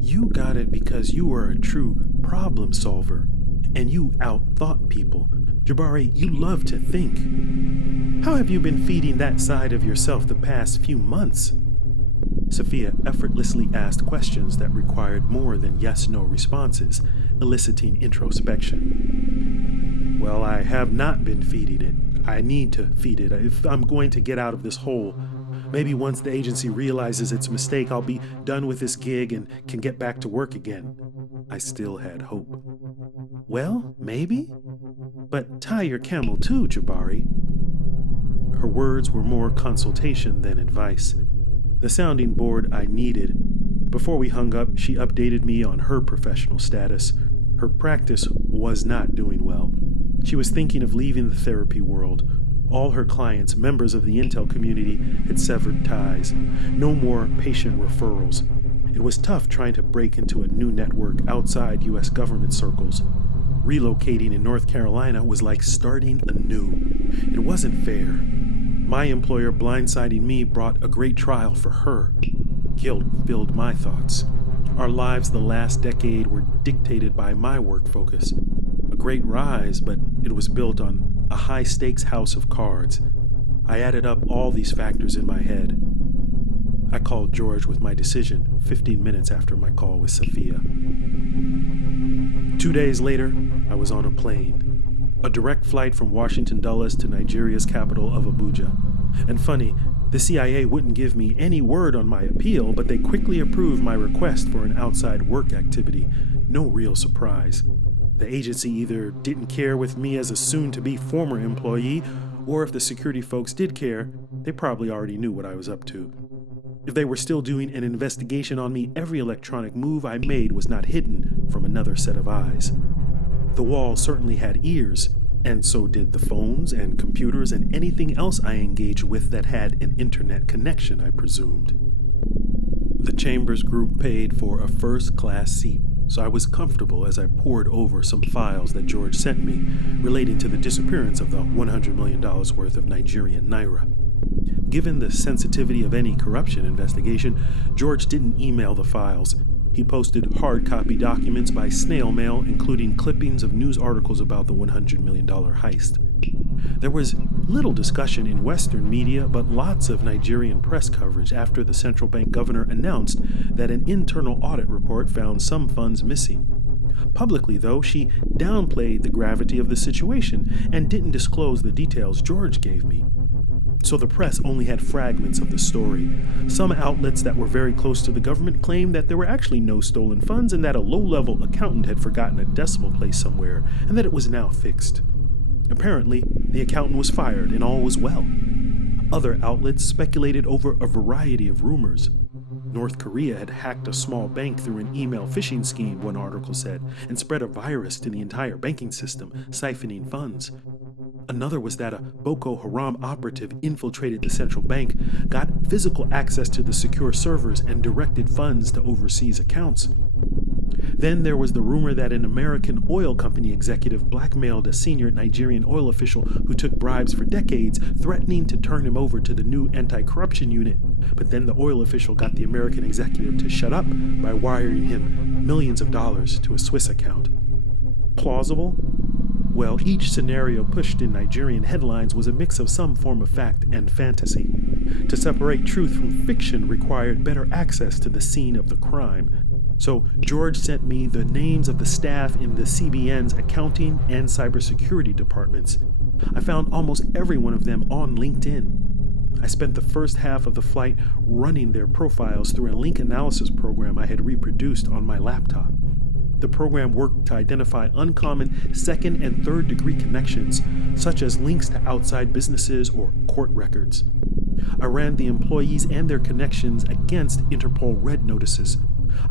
You got it because you were a true problem solver, and you outthought people. Jabbari, you love to think. How have you been feeding that side of yourself the past few months? Sophia effortlessly asked questions that required more than yes-no responses, eliciting introspection. Well, I have not been feeding it. I need to feed it if I'm going to get out of this hole. Maybe once the agency realizes its mistake, I'll be done with this gig and can get back to work again. I still had hope. Well, maybe? But tie your camel too, Jabbari. Her words were more consultation than advice. The sounding board I needed. Before we hung up, she updated me on her professional status. Her practice was not doing well. She was thinking of leaving the therapy world. All her clients, members of the Intel community, had severed ties. No more patient referrals. It was tough trying to break into a new network outside U.S. government circles. Relocating in North Carolina was like starting anew. It wasn't fair. My employer blindsiding me brought a great trial for her. Guilt filled my thoughts. Our lives the last decade were dictated by my work focus. A great rise, but it was built on a high-stakes house of cards. I added up all these factors in my head. I called George with my decision 15 minutes after my call with Sophia. 2 days later, I was on a plane. A direct flight from Washington Dulles to Nigeria's capital of Abuja. And funny, the CIA wouldn't give me any word on my appeal, but they quickly approved my request for an outside work activity. No real surprise. The agency either didn't care with me as a soon-to-be former employee, or if the security folks did care, they probably already knew what I was up to. If they were still doing an investigation on me, every electronic move I made was not hidden from another set of eyes. The wall certainly had ears, and so did the phones and computers and anything else I engaged with that had an internet connection, I presumed. The Chambers Group paid for a first-class seat, so I was comfortable as I pored over some files that George sent me relating to the disappearance of the $100 million worth of Nigerian naira. Given the sensitivity of any corruption investigation, George didn't email the files. He posted hard copy documents by snail mail, including clippings of news articles about the $100 million heist. There was little discussion in Western media, but lots of Nigerian press coverage after the central bank governor announced that an internal audit report found some funds missing. Publicly, though, she downplayed the gravity of the situation and didn't disclose the details George gave me. So the press only had fragments of the story. Some outlets that were very close to the government claimed that there were actually no stolen funds and that a low-level accountant had forgotten a decimal place somewhere and that it was now fixed. Apparently, the accountant was fired and all was well. Other outlets speculated over a variety of rumors. North Korea had hacked a small bank through an email phishing scheme, one article said, and spread a virus to the entire banking system, siphoning funds. Another was that a Boko Haram operative infiltrated the central bank, got physical access to the secure servers, and directed funds to overseas accounts. Then there was the rumor that an American oil company executive blackmailed a senior Nigerian oil official who took bribes for decades, threatening to turn him over to the new anti-corruption unit. But then the oil official got the American executive to shut up by wiring him millions of dollars to a Swiss account. Plausible? Well, each scenario pushed in Nigerian headlines was a mix of some form of fact and fantasy. To separate truth from fiction required better access to the scene of the crime. So George sent me the names of the staff in the CBN's accounting and cybersecurity departments. I found almost every one of them on LinkedIn. I spent the first half of the flight running their profiles through a link analysis program I had reproduced on my laptop. The program worked to identify uncommon second and third degree connections, such as links to outside businesses or court records. I ran the employees and their connections against Interpol red notices.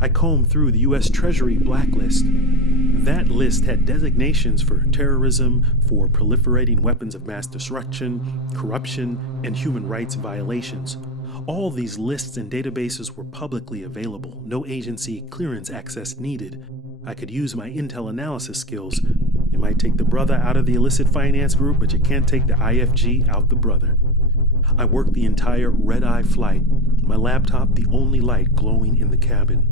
I combed through the U.S. Treasury blacklist. That list had designations for terrorism, for proliferating weapons of mass destruction, corruption, and human rights violations. All these lists and databases were publicly available, no agency clearance access needed. I could use my intel analysis skills. You might take the brother out of the illicit finance group, but you can't take the IFG out the brother. I worked the entire red-eye flight, my laptop the only light glowing in the cabin.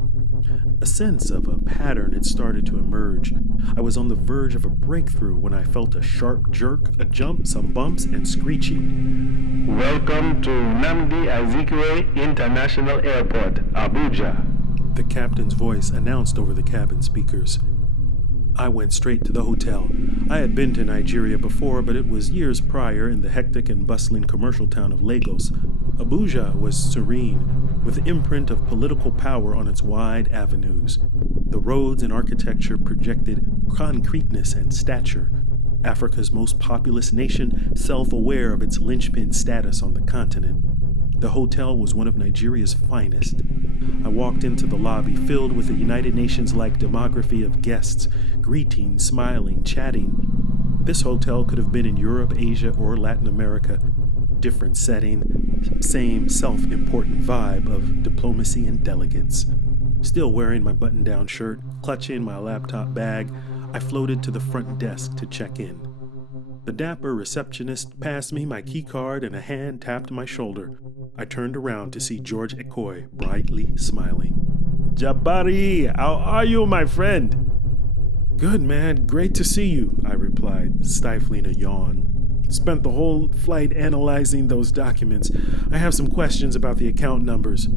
A sense of a pattern had started to emerge. I was on the verge of a breakthrough when I felt a sharp jerk, a jump, some bumps, and screeching. Welcome to Nnamdi Azikiwe International Airport, Abuja. The captain's voice announced over the cabin speakers. I went straight to the hotel. I had been to Nigeria before, but it was years prior in the hectic and bustling commercial town of Lagos. Abuja was serene, with the imprint of political power on its wide avenues. The roads and architecture projected concreteness and stature. Africa's most populous nation, self-aware of its linchpin status on the continent. The hotel was one of Nigeria's finest. I walked into the lobby filled with a United Nations-like demography of guests, greeting, smiling, chatting. This hotel could have been in Europe, Asia, or Latin America. Different setting, same self-important vibe of diplomacy and delegates. Still wearing my button-down shirt, clutching my laptop bag, I floated to the front desk to check in. The dapper receptionist passed me my key card and a hand tapped my shoulder. I turned around to see George Ekoy brightly smiling. Jabbari, how are you, my friend? Good, man. Great to see you, I replied, stifling a yawn. Spent the whole flight analyzing those documents. I have some questions about the account numbers.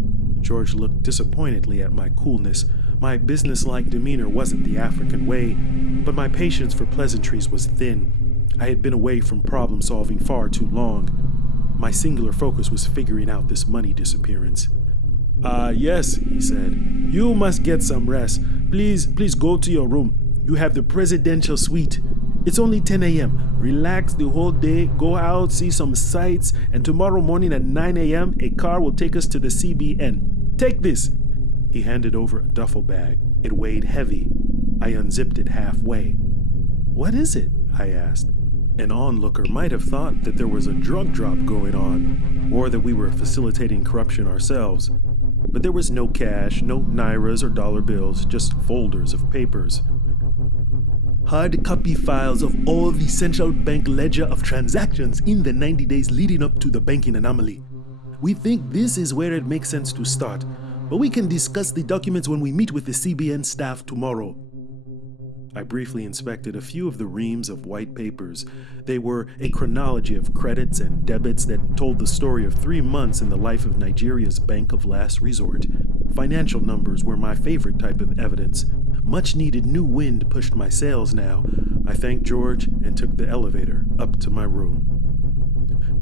George looked disappointedly at my coolness. My businesslike demeanor wasn't the African way, but my patience for pleasantries was thin. I had been away from problem solving far too long. My singular focus was figuring out this money disappearance. Yes, he said. You must get some rest. Please go to your room. You have the presidential suite. It's only 10 a.m. Relax the whole day, go out, see some sights, and tomorrow morning at 9 a.m., a car will take us to the CBN. Take this. He handed over a duffel bag. It weighed heavy. I unzipped it halfway. What is it? I asked. An onlooker might have thought that there was a drug drop going on, or that we were facilitating corruption ourselves. But there was no cash, no nairas or dollar bills, just folders of papers. Hard copy files of all the central bank ledger of transactions in the 90 days leading up to the banking anomaly. We think this is where it makes sense to start, but we can discuss the documents when we meet with the CBN staff tomorrow. I briefly inspected a few of the reams of white papers. They were a chronology of credits and debits that told the story of 3 months in the life of Nigeria's bank of last resort. Financial numbers were my favorite type of evidence. Much needed new wind pushed my sails now. I thanked George and took the elevator up to my room.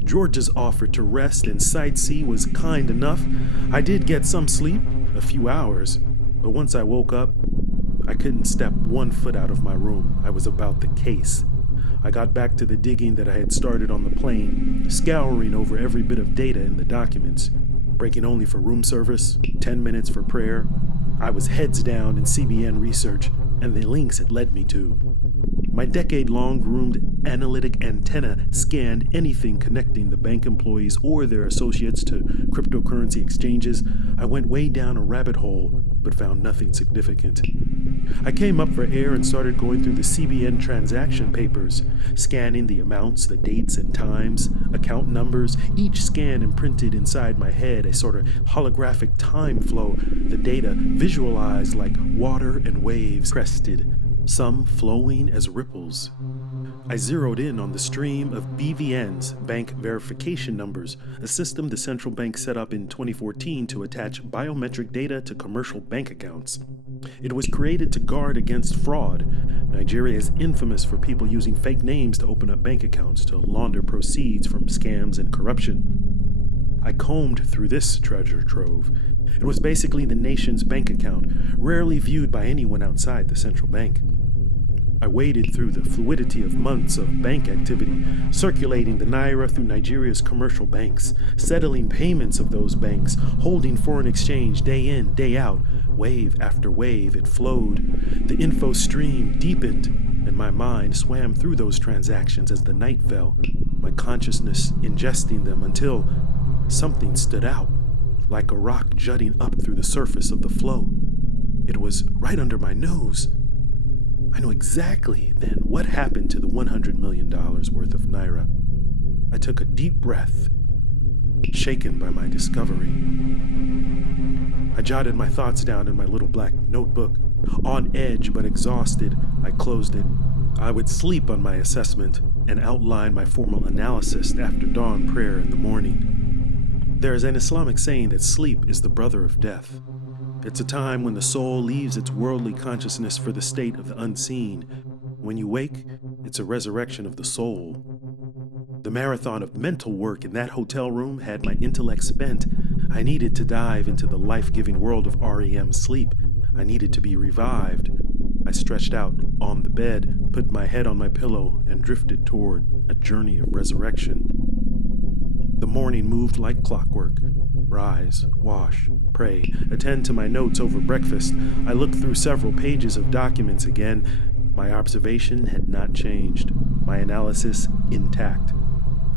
George's offer to rest and sightsee was kind enough. I did get some sleep, a few hours, but once I woke up, I couldn't step 1 foot out of my room. I was about the case. I got back to the digging that I had started on the plane, scouring over every bit of data in the documents, breaking only for room service, 10 minutes for prayer. I was heads down in CBN research and the links it led me to. My decade-long groomed analytic antenna scanned anything connecting the bank employees or their associates to cryptocurrency exchanges. I went way down a rabbit hole, but found nothing significant. I came up for air and started going through the CBN transaction papers, scanning the amounts, the dates and times, account numbers. Each scan imprinted inside my head a sort of holographic time flow, the data visualized like water and waves crested, some flowing as ripples. I zeroed in on the stream of BVNs, bank verification numbers, a system the central bank set up in 2014 to attach biometric data to commercial bank accounts. It was created to guard against fraud. Nigeria is infamous for people using fake names to open up bank accounts to launder proceeds from scams and corruption. I combed through this treasure trove. It was basically the nation's bank account, rarely viewed by anyone outside the central bank. I waded through the fluidity of months of bank activity, circulating the naira through Nigeria's commercial banks, settling payments of those banks, holding foreign exchange day in, day out. Wave after wave, it flowed. The info stream deepened, and my mind swam through those transactions as the night fell, my consciousness ingesting them until something stood out, like a rock jutting up through the surface of the flow. It was right under my nose. I knew exactly then what happened to the $100 million worth of naira. I took a deep breath, shaken by my discovery. I jotted my thoughts down in my little black notebook. On edge but exhausted, I closed it. I would sleep on my assessment and outline my formal analysis after dawn prayer in the morning. There is an Islamic saying that sleep is the brother of death. It's a time when the soul leaves its worldly consciousness for the state of the unseen. When you wake, it's a resurrection of the soul. The marathon of mental work in that hotel room had my intellect spent. I needed to dive into the life-giving world of REM sleep. I needed to be revived. I stretched out on the bed, put my head on my pillow, and drifted toward a journey of resurrection. The morning moved like clockwork. Rise, wash, pray, attend to my notes over breakfast. I looked through several pages of documents again. My observation had not changed. My analysis intact.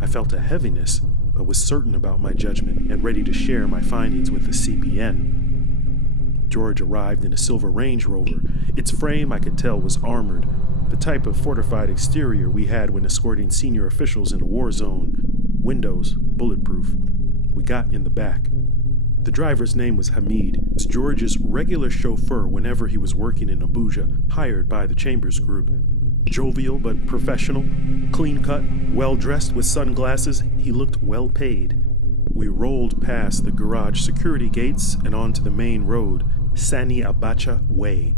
I felt a heaviness, but was certain about my judgment and ready to share my findings with the CBN. George arrived in a silver Range Rover. Its frame, I could tell, was armored, the type of fortified exterior we had when escorting senior officials in a war zone. Windows, bulletproof. We got in the back. The driver's name was Hamid. It's George's regular chauffeur whenever he was working in Abuja, hired by the Chambers Group. Jovial but professional, clean-cut, well-dressed with sunglasses, he looked well-paid. We rolled past the garage security gates and onto the main road, Sani Abacha Way,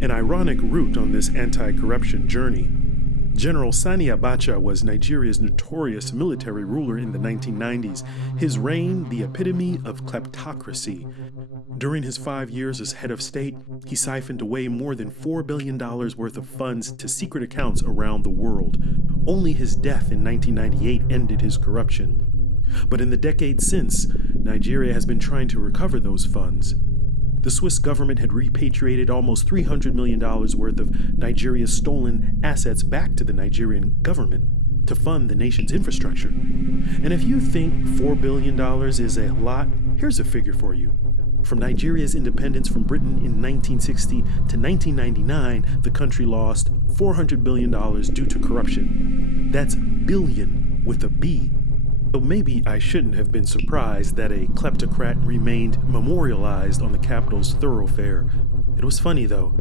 an ironic route on this anti-corruption journey. General Sani Abacha was Nigeria's notorious military ruler in the 1990s, his reign the epitome of kleptocracy. During his 5 years as head of state, he siphoned away more than $4 billion worth of funds to secret accounts around the world. Only his death in 1998 ended his corruption. But in the decades since, Nigeria has been trying to recover those funds. The Swiss government had repatriated almost $300 million worth of Nigeria's stolen assets back to the Nigerian government to fund the nation's infrastructure. And if you think $4 billion is a lot, here's a figure for you. From Nigeria's independence from Britain in 1960 to 1999, the country lost $400 billion due to corruption. That's billion with a B. So maybe I shouldn't have been surprised that a kleptocrat remained memorialized on the capital's thoroughfare. It was funny though.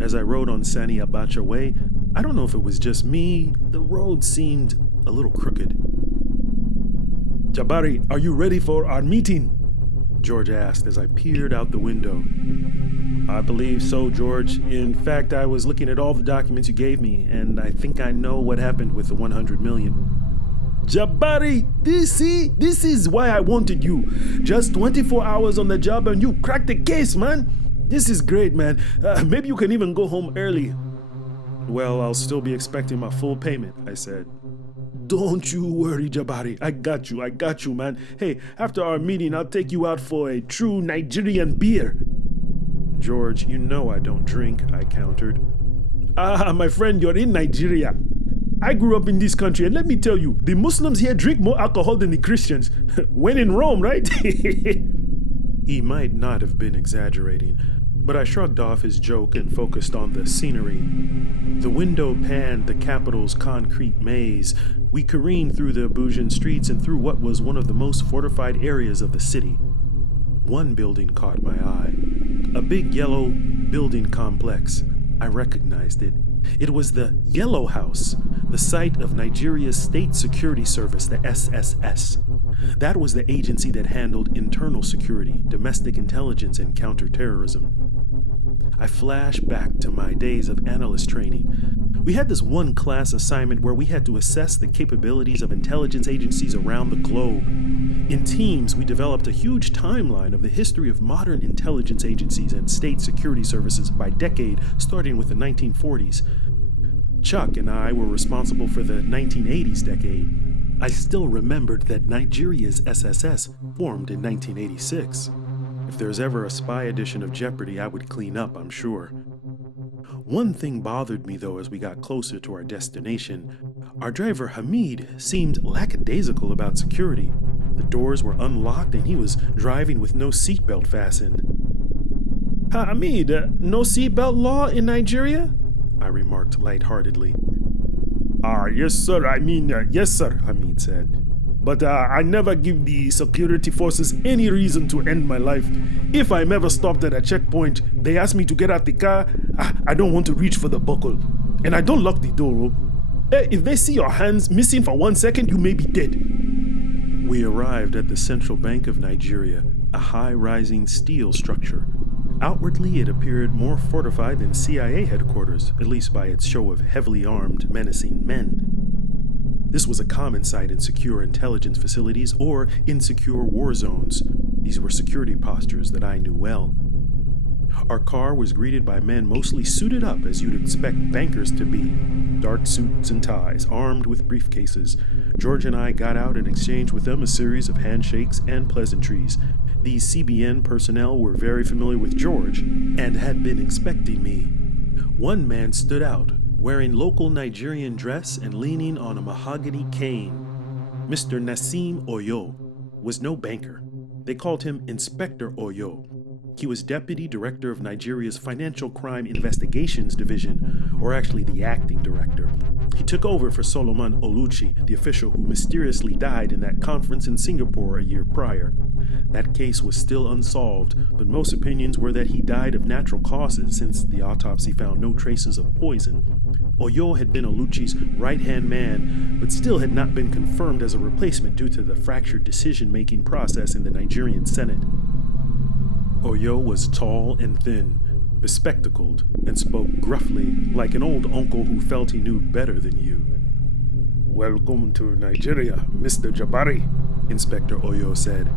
As I rode on Sani Abacha Way, I don't know if it was just me, the road seemed a little crooked. Jabbari, are you ready for our meeting? George asked as I peered out the window. I believe so, George. In fact, I was looking at all the documents you gave me, and I think I know what happened with the 100 million. Jabbari, this is why I wanted you. Just 24 hours on the job and you cracked the case, man. This is great, man. Maybe you can even go home early. Well, I'll still be expecting my full payment, I said. Don't you worry, Jabbari. I got you, man. Hey, after our meeting, I'll take you out for a true Nigerian beer. George, you know I don't drink, I countered. My friend, you're in Nigeria. I grew up in this country, and let me tell you, the Muslims here drink more alcohol than the Christians. When in Rome, right? He might not have been exaggerating, but I shrugged off his joke and focused on the scenery. The window panned the capital's concrete maze. We careened through the Abujan streets and through what was one of the most fortified areas of the city. One building caught my eye. A big yellow building complex. I recognized it. It was the Yellow House, the site of Nigeria's State Security Service, the SSS. That was the agency that handled internal security, domestic intelligence, and counterterrorism. I flashed back to my days of analyst training. We had this one class assignment where we had to assess the capabilities of intelligence agencies around the globe. In teams, we developed a huge timeline of the history of modern intelligence agencies and state security services by decade, starting with the 1940s. Chuck and I were responsible for the 1980s decade. I still remembered that Nigeria's SSS formed in 1986. If there's ever a spy edition of Jeopardy, I would clean up, I'm sure. One thing bothered me, though, as we got closer to our destination. Our driver, Hamid, seemed lackadaisical about security. The doors were unlocked and he was driving with no seatbelt fastened. Hamid, no seatbelt law in Nigeria? I remarked lightheartedly. Yes, sir. Yes, sir, Hamid said. But I never give the security forces any reason to end my life. If I'm ever stopped at a checkpoint, they ask me to get out the car, I don't want to reach for the buckle. And I don't lock the door. If they see your hands missing for 1 second, you may be dead. We arrived at the Central Bank of Nigeria, a high-rising steel structure. Outwardly, it appeared more fortified than CIA headquarters, at least by its show of heavily armed, menacing men. This was a common sight in secure intelligence facilities or insecure war zones. These were security postures that I knew well. Our car was greeted by men mostly suited up as you'd expect bankers to be. Dark suits and ties, armed with briefcases. George and I got out and exchanged with them a series of handshakes and pleasantries. These CBN personnel were very familiar with George and had been expecting me. One man stood out, wearing local Nigerian dress and leaning on a mahogany cane. Mr. Nassim Oyo was no banker. They called him Inspector Oyo. He was Deputy Director of Nigeria's Financial Crime Investigations Division, or actually the acting director. He took over for Solomon Oluchi, the official who mysteriously died in that conference in Singapore a year prior. That case was still unsolved, but most opinions were that he died of natural causes since the autopsy found no traces of poison. Oyo had been Oluchi's right-hand man, but still had not been confirmed as a replacement due to the fractured decision-making process in the Nigerian Senate. Oyo was tall and thin, bespectacled, and spoke gruffly, like an old uncle who felt he knew better than you. "Welcome to Nigeria, Mr. Jabbari," Inspector Oyo said.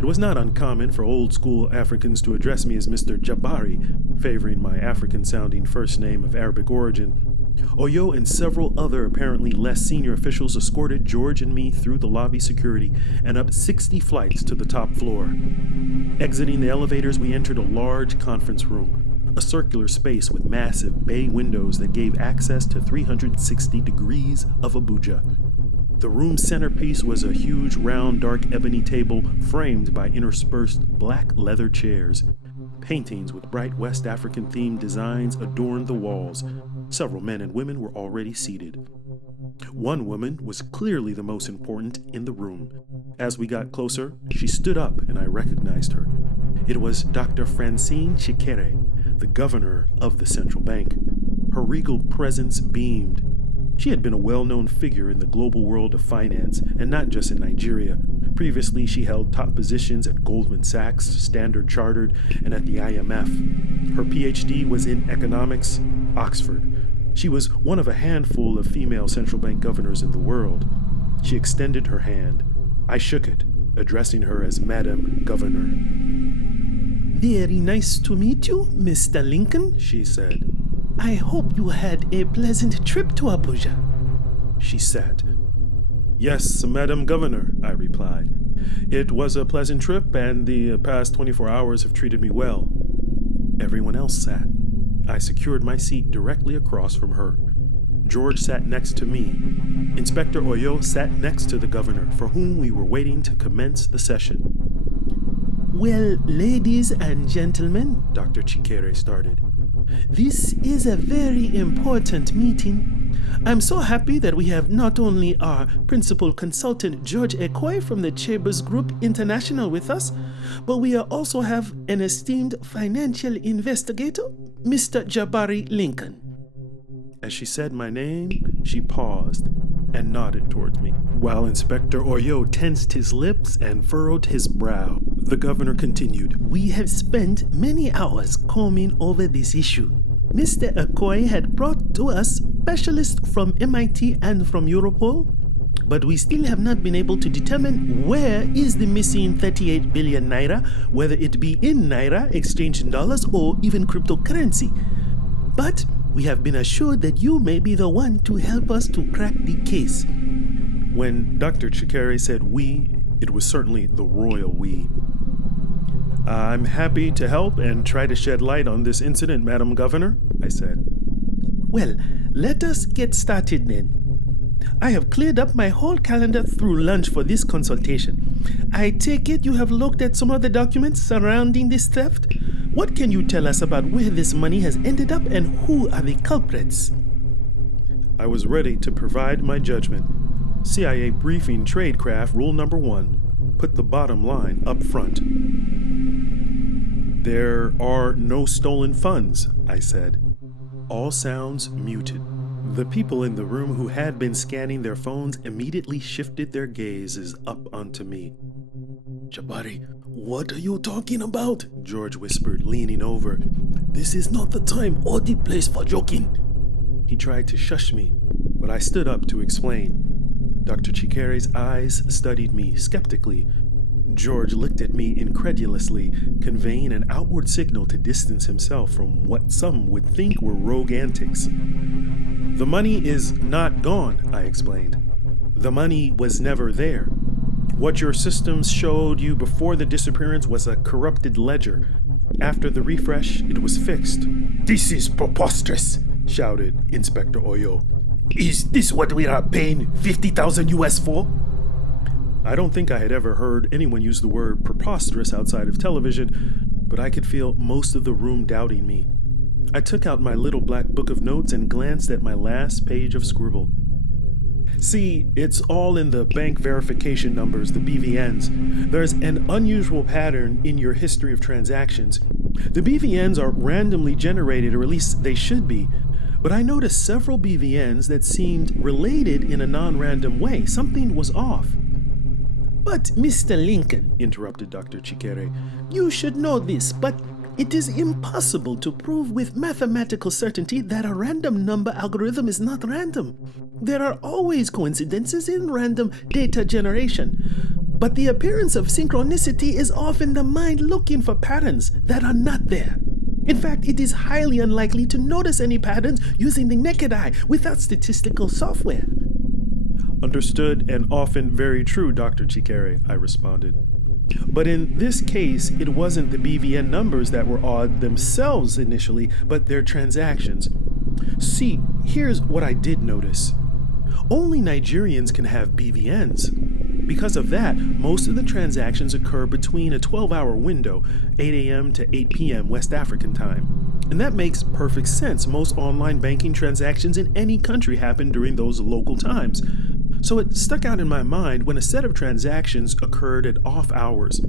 It was not uncommon for old-school Africans to address me as Mr. Jabbari, favoring my African-sounding first name of Arabic origin. Oyo and several other apparently less senior officials escorted George and me through the lobby security and up 60 flights to the top floor. Exiting the elevators, we entered a large conference room, a circular space with massive bay windows that gave access to 360 degrees of Abuja. The room's centerpiece was a huge, round, dark ebony table framed by interspersed black leather chairs. Paintings with bright West African-themed designs adorned the walls. Several men and women were already seated. One woman was clearly the most important in the room. As we got closer, she stood up and I recognized her. It was Dr. Francine Chikere, the governor of the central bank. Her regal presence beamed. She had been a well-known figure in the global world of finance, and not just in Nigeria. Previously, she held top positions at Goldman Sachs, Standard Chartered, and at the IMF. Her PhD was in economics, Oxford. She was one of a handful of female central bank governors in the world. She extended her hand. I shook it, addressing her as Madam Governor. "Very nice to meet you, Mr. Lincoln," she said. "I hope you had a pleasant trip to Abuja." She sat. "Yes, Madam Governor," I replied. "It was a pleasant trip, and the past 24 hours have treated me well." Everyone else sat. I secured my seat directly across from her. George sat next to me. Inspector Oyo sat next to the governor, for whom we were waiting to commence the session. "Well, ladies and gentlemen," Dr. Chikere started. "This is a very important meeting. I'm so happy that we have not only our principal consultant, George Ekoy from the Chambers Group International with us, but we also have an esteemed financial investigator, Mr. Jabbari Lincoln." As she said my name, she paused and nodded towards me, while Inspector Oyo tensed his lips and furrowed his brow. The governor continued, "We have spent many hours combing over this issue. Mr. Ekoy had brought to us specialists from MIT and from Europol, but we still have not been able to determine where is the missing 38 billion naira, whether it be in naira, exchanged in dollars, or even cryptocurrency. But we have been assured that you may be the one to help us to crack the case." When Dr. Chikere said we, it was certainly the royal we. "I'm happy to help and try to shed light on this incident, Madam Governor," I said. "Well, let us get started then. I have cleared up my whole calendar through lunch for this consultation. I take it you have looked at some of the documents surrounding this theft? What can you tell us about where this money has ended up and who are the culprits?" I was ready to provide my judgment. CIA briefing tradecraft rule number 1. Put the bottom line up front. There are no stolen funds, I said. All sounds muted. The people in the room who had been scanning their phones immediately shifted their gazes up onto me. Jabbari, what are you talking about? George whispered, leaning over. This is not the time or the place for joking. He tried to shush me, but I stood up to explain. Dr. Chikere's eyes studied me skeptically. George looked at me incredulously, conveying an outward signal to distance himself from what some would think were rogue antics. The money is not gone, I explained. The money was never there. What your systems showed you before the disappearance was a corrupted ledger. After the refresh, it was fixed. This is preposterous, shouted Inspector Oyo. Is this what we are paying 50,000 US for? I don't think I had ever heard anyone use the word preposterous outside of television, but I could feel most of the room doubting me. I took out my little black book of notes and glanced at my last page of scribble. See, it's all in the bank verification numbers, the BVNs. There's an unusual pattern in your history of transactions. The BVNs are randomly generated, or at least they should be. But I noticed several BVNs that seemed related in a non-random way. Something was off. But, Mr. Lincoln, interrupted Dr. Chikere, you should know this, but it is impossible to prove with mathematical certainty that a random number algorithm is not random. There are always coincidences in random data generation. But the appearance of synchronicity is often the mind looking for patterns that are not there. In fact, it is highly unlikely to notice any patterns using the naked eye without statistical software. Understood and often very true, Dr. Chikere, I responded. But in this case, it wasn't the BVN numbers that were odd themselves initially, but their transactions. See, here's what I did notice. Only Nigerians can have BVNs. Because of that, most of the transactions occur between a 12-hour window, 8 a.m. to 8 p.m. West African time. And that makes perfect sense. Most online banking transactions in any country happen during those local times. So it stuck out in my mind when a set of transactions occurred at off hours.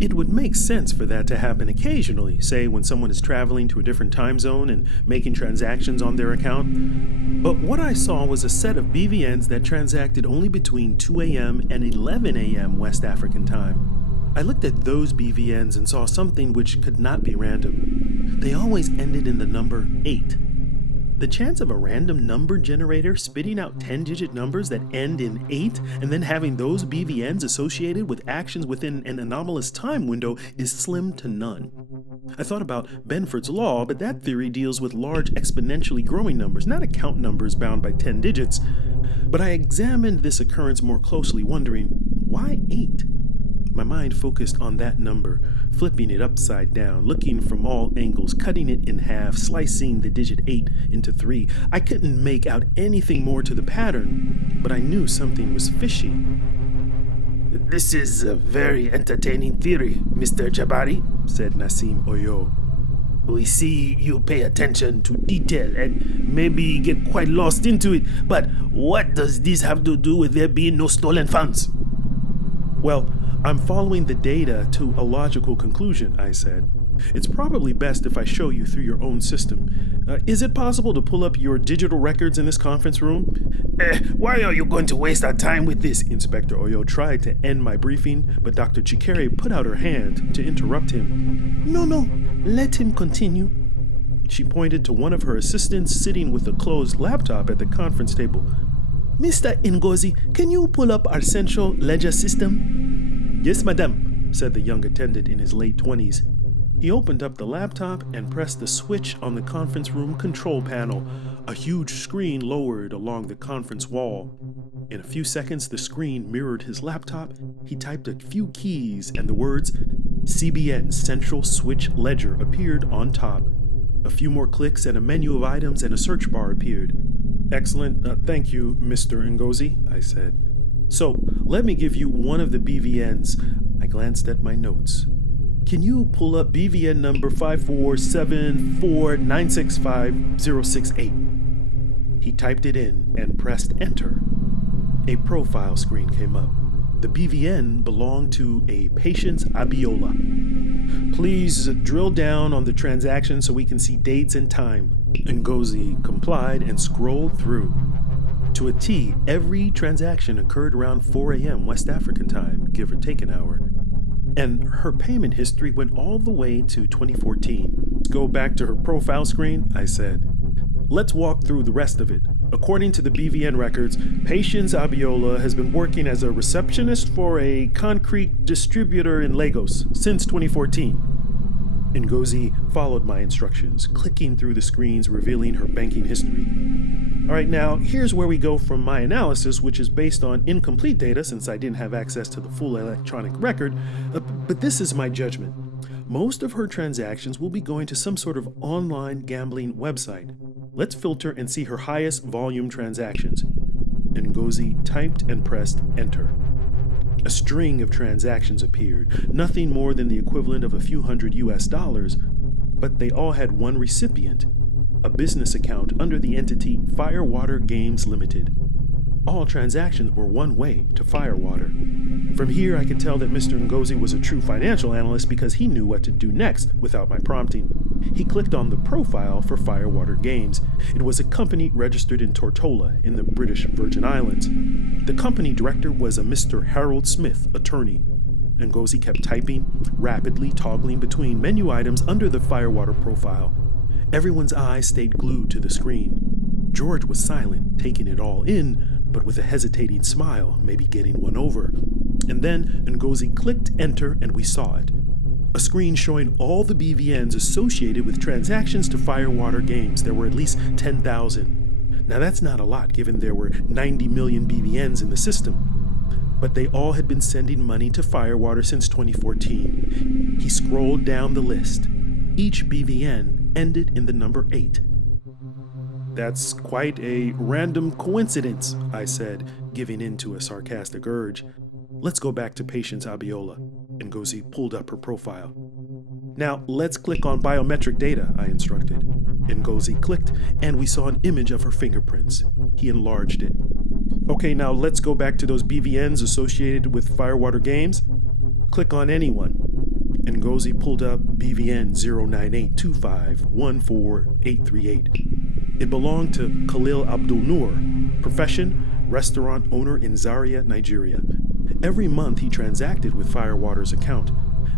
It would make sense for that to happen occasionally, say when someone is traveling to a different time zone and making transactions on their account. But what I saw was a set of BVNs that transacted only between 2 a.m. and 11 a.m. West African time. I looked at those BVNs and saw something which could not be random. They always ended in the number 8. The chance of a random number generator spitting out 10-digit numbers that end in 8 and then having those BVNs associated with actions within an anomalous time window is slim to none. I thought about Benford's law, but that theory deals with large exponentially growing numbers, not account numbers bound by 10 digits. But I examined this occurrence more closely, wondering, why 8? My mind focused on that number, flipping it upside down, looking from all angles, cutting it in half, slicing the digit 8 into 3. I couldn't make out anything more to the pattern, but I knew something was fishy. This is a very entertaining theory, Mr. Jabbari, said Nassim Oyo. We see you pay attention to detail and maybe get quite lost into it, but what does this have to do with there being no stolen funds? Well, I'm following the data to a logical conclusion, I said. It's probably best if I show you through your own system. Is it possible to pull up your digital records in this conference room? Why are you going to waste our time with this? Inspector Oyo tried to end my briefing, but Dr. Chikere put out her hand to interrupt him. No, let him continue. She pointed to one of her assistants sitting with a closed laptop at the conference table. Mr. Ngozi, can you pull up our central ledger system? Yes, madame, said the young attendant in his late 20s. He opened up the laptop and pressed the switch on the conference room control panel. A huge screen lowered along the conference wall. In a few seconds, the screen mirrored his laptop. He typed a few keys and the words CBN Central Switch Ledger appeared on top. A few more clicks and a menu of items and a search bar appeared. Excellent. Thank you, Mr. Ngozi, I said. So, let me give you one of the BVNs. I glanced at my notes. Can you pull up BVN number 5474965,068? He typed it in and pressed enter. A profile screen came up. The BVN belonged to a Patience Abiola. Please drill down on the transaction so we can see dates and time. Ngozi complied and scrolled through. To a T, every transaction occurred around 4 a.m. West African time, give or take an hour. And her payment history went all the way to 2014. Let's go back to her profile screen, I said. Let's walk through the rest of it. According to the BVN records, Patience Abiola has been working as a receptionist for a concrete distributor in Lagos since 2014. Ngozi followed my instructions, clicking through the screens revealing her banking history. All right, now here's where we go from my analysis, which is based on incomplete data since I didn't have access to the full electronic record, but this is my judgment. Most of her transactions will be going to some sort of online gambling website. Let's filter and see her highest volume transactions. Ngozi typed and pressed enter. A string of transactions appeared, nothing more than the equivalent of a few hundred US, but they all had one recipient, a business account under the entity Firewater Games Limited. All transactions were one way to Firewater. From here, I could tell that Mr. Ngozi was a true financial analyst because he knew what to do next without my prompting. He clicked on the profile for Firewater Games. It was a company registered in Tortola in the British Virgin Islands. The company director was a Mr. Harold Smith, attorney. Ngozi kept typing, rapidly toggling between menu items under the Firewater profile. Everyone's eyes stayed glued to the screen. George was silent, taking it all in, but with a hesitating smile, maybe getting one over. And then Ngozi clicked enter and we saw it. A screen showing all the BVNs associated with transactions to Firewater Games. There were at least 10,000. Now that's not a lot given there were 90 million BVNs in the system. But they all had been sending money to Firewater since 2014. He scrolled down the list. Each BVN ended in the number 8. That's quite a random coincidence, I said, giving in to a sarcastic urge. Let's go back to Patience Abiola. Ngozi pulled up her profile. Now, let's click on biometric data, I instructed. Ngozi clicked, and we saw an image of her fingerprints. He enlarged it. Okay, now let's go back to those BVNs associated with Firewater Games. Click on anyone. Ngozi pulled up BVN 09825148838. It belonged to Khalil Abdul Noor, profession, restaurant owner in Zaria, Nigeria. Every month he transacted with Firewater's account.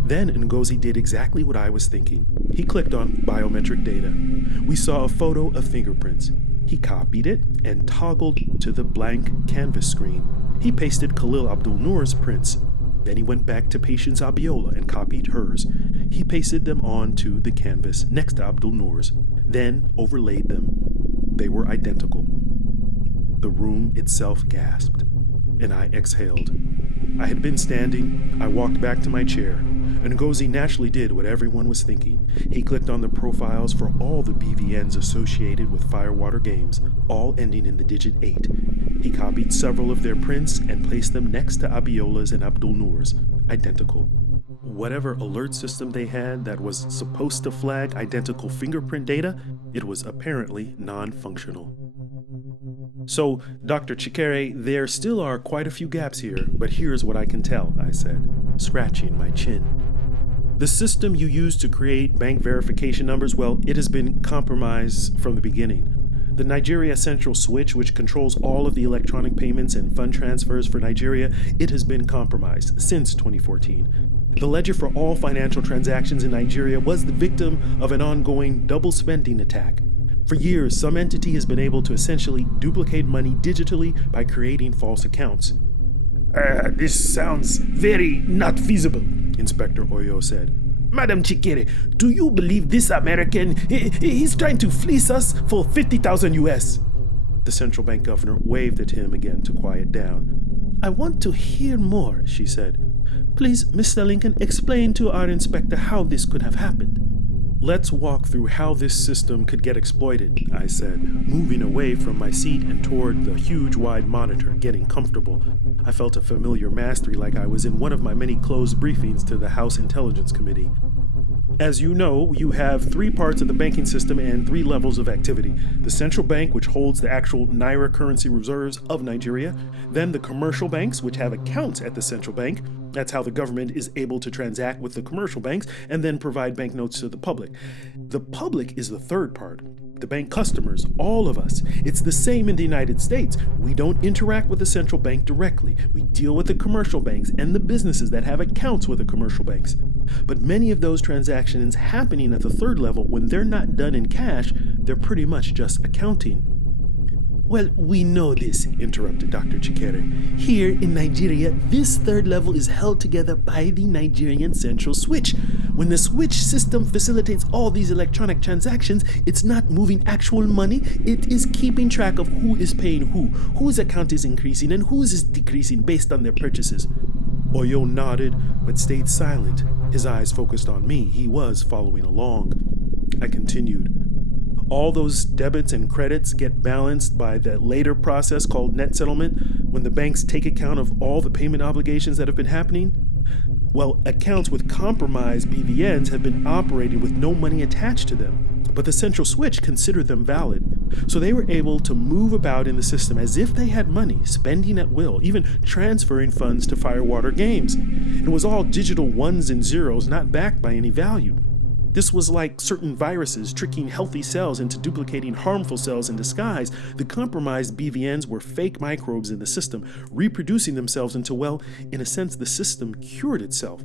Then Ngozi did exactly what I was thinking. He clicked on biometric data. We saw a photo of fingerprints. He copied it and toggled to the blank canvas screen. He pasted Khalil Abdul Noor's prints. Then he went back to Patience Abiola and copied hers. He pasted them onto the canvas next to Abdul Noor's, then overlaid them. They were identical. The room itself gasped, and I exhaled. I had been standing. I walked back to my chair, and Ngozi naturally did what everyone was thinking. He clicked on the profiles for all the BVNs associated with Firewater Games, all ending in the digit 8. He copied several of their prints and placed them next to Abiola's and Abdul Noor's, identical. Whatever alert system they had that was supposed to flag identical fingerprint data, it was apparently non-functional. So, Dr. Chikere, there still are quite a few gaps here, but here's what I can tell, I said, scratching my chin. The system you used to create bank verification numbers, well, it has been compromised from the beginning. The Nigeria Central Switch, which controls all of the electronic payments and fund transfers for Nigeria, it has been compromised since 2014. The ledger for all financial transactions in Nigeria was the victim of an ongoing double spending attack. For years, some entity has been able to essentially duplicate money digitally by creating false accounts. This sounds very not feasible, Inspector Oyo said. Madam Chikere, do you believe this American, he's trying to fleece us for 50,000 US? The central bank governor waved at him again to quiet down. I want to hear more, she said. Please, Mr. Lincoln, explain to our inspector how this could have happened. Let's walk through how this system could get exploited, I said, moving away from my seat and toward the huge wide monitor, getting comfortable. I felt a familiar mastery like I was in one of my many closed briefings to the House Intelligence Committee. As you know, you have three parts of the banking system and three levels of activity. The central bank, which holds the actual Naira currency reserves of Nigeria. Then the commercial banks, which have accounts at the central bank. That's how the government is able to transact with the commercial banks and then provide banknotes to the public. The public is the third part. The bank customers, all of us. It's the same in the United States. We don't interact with the central bank directly. We deal with the commercial banks and the businesses that have accounts with the commercial banks. But many of those transactions happening at the third level, when they're not done in cash, they're pretty much just accounting. Well, we know this, interrupted Dr. Chikere. Here in Nigeria, this third level is held together by the Nigerian central switch. When the switch system facilitates all these electronic transactions, it's not moving actual money, it is keeping track of who is paying who, whose account is increasing and whose is decreasing based on their purchases. Oyo nodded, but stayed silent. His eyes focused on me. He was following along. I continued. All those debits and credits get balanced by that later process called net settlement, when the banks take account of all the payment obligations that have been happening. Well, accounts with compromised BVNs have been operating with no money attached to them, but the central switch considered them valid. So they were able to move about in the system as if they had money, spending at will, even transferring funds to Firewater Games. It was all digital ones and zeros, not backed by any value. This was like certain viruses tricking healthy cells into duplicating harmful cells in disguise. The compromised BVNs were fake microbes in the system, reproducing themselves until, well, in a sense, the system cured itself.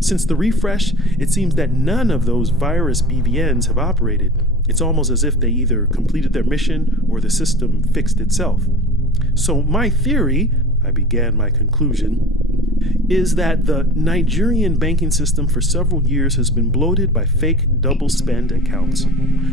Since the refresh, it seems that none of those virus BVNs have operated. It's almost as if they either completed their mission or the system fixed itself. So my theory, I began my conclusion, is that the Nigerian banking system for several years has been bloated by fake double spend accounts.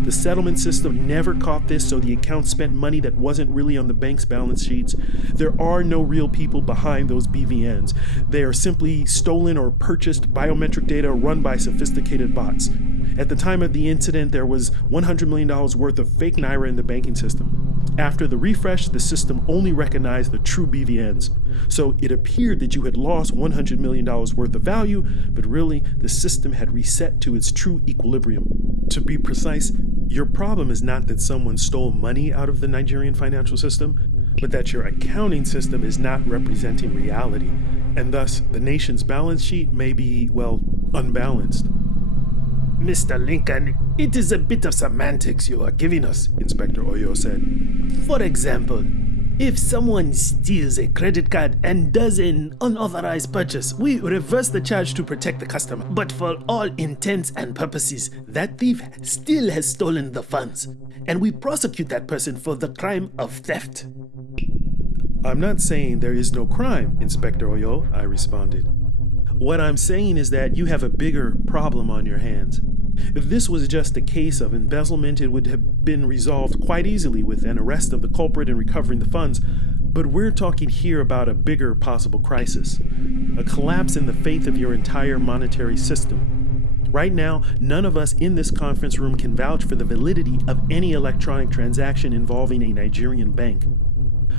The settlement system never caught this, so the accounts spent money that wasn't really on the bank's balance sheets. There are no real people behind those BVNs. They are simply stolen or purchased biometric data run by sophisticated bots. At the time of the incident, there was $100 million worth of fake Naira in the banking system. After the refresh, the system only recognized the true BVNs. So it appeared that you had lost $100 million worth of value, but really the system had reset to its true equilibrium. To be precise, your problem is not that someone stole money out of the Nigerian financial system, but that your accounting system is not representing reality, and thus the nation's balance sheet may be, well, unbalanced. Mr. Lincoln, it is a bit of semantics you are giving us, Inspector Oyo said. For example, if someone steals a credit card and does an unauthorized purchase, we reverse the charge to protect the customer. But for all intents and purposes, that thief still has stolen the funds, and we prosecute that person for the crime of theft. I'm not saying there is no crime, Inspector Oyo, I responded. What I'm saying is that you have a bigger problem on your hands. If this was just a case of embezzlement, it would have been resolved quite easily with an arrest of the culprit and recovering the funds. But we're talking here about a bigger possible crisis, a collapse in the faith of your entire monetary system. Right now, none of us in this conference room can vouch for the validity of any electronic transaction involving a Nigerian bank.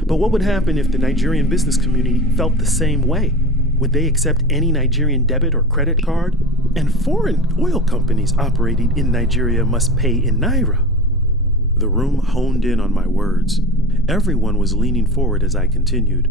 But what would happen if the Nigerian business community felt the same way? Would they accept any Nigerian debit or credit card? And foreign oil companies operating in Nigeria must pay in Naira. The room honed in on my words. Everyone was leaning forward as I continued.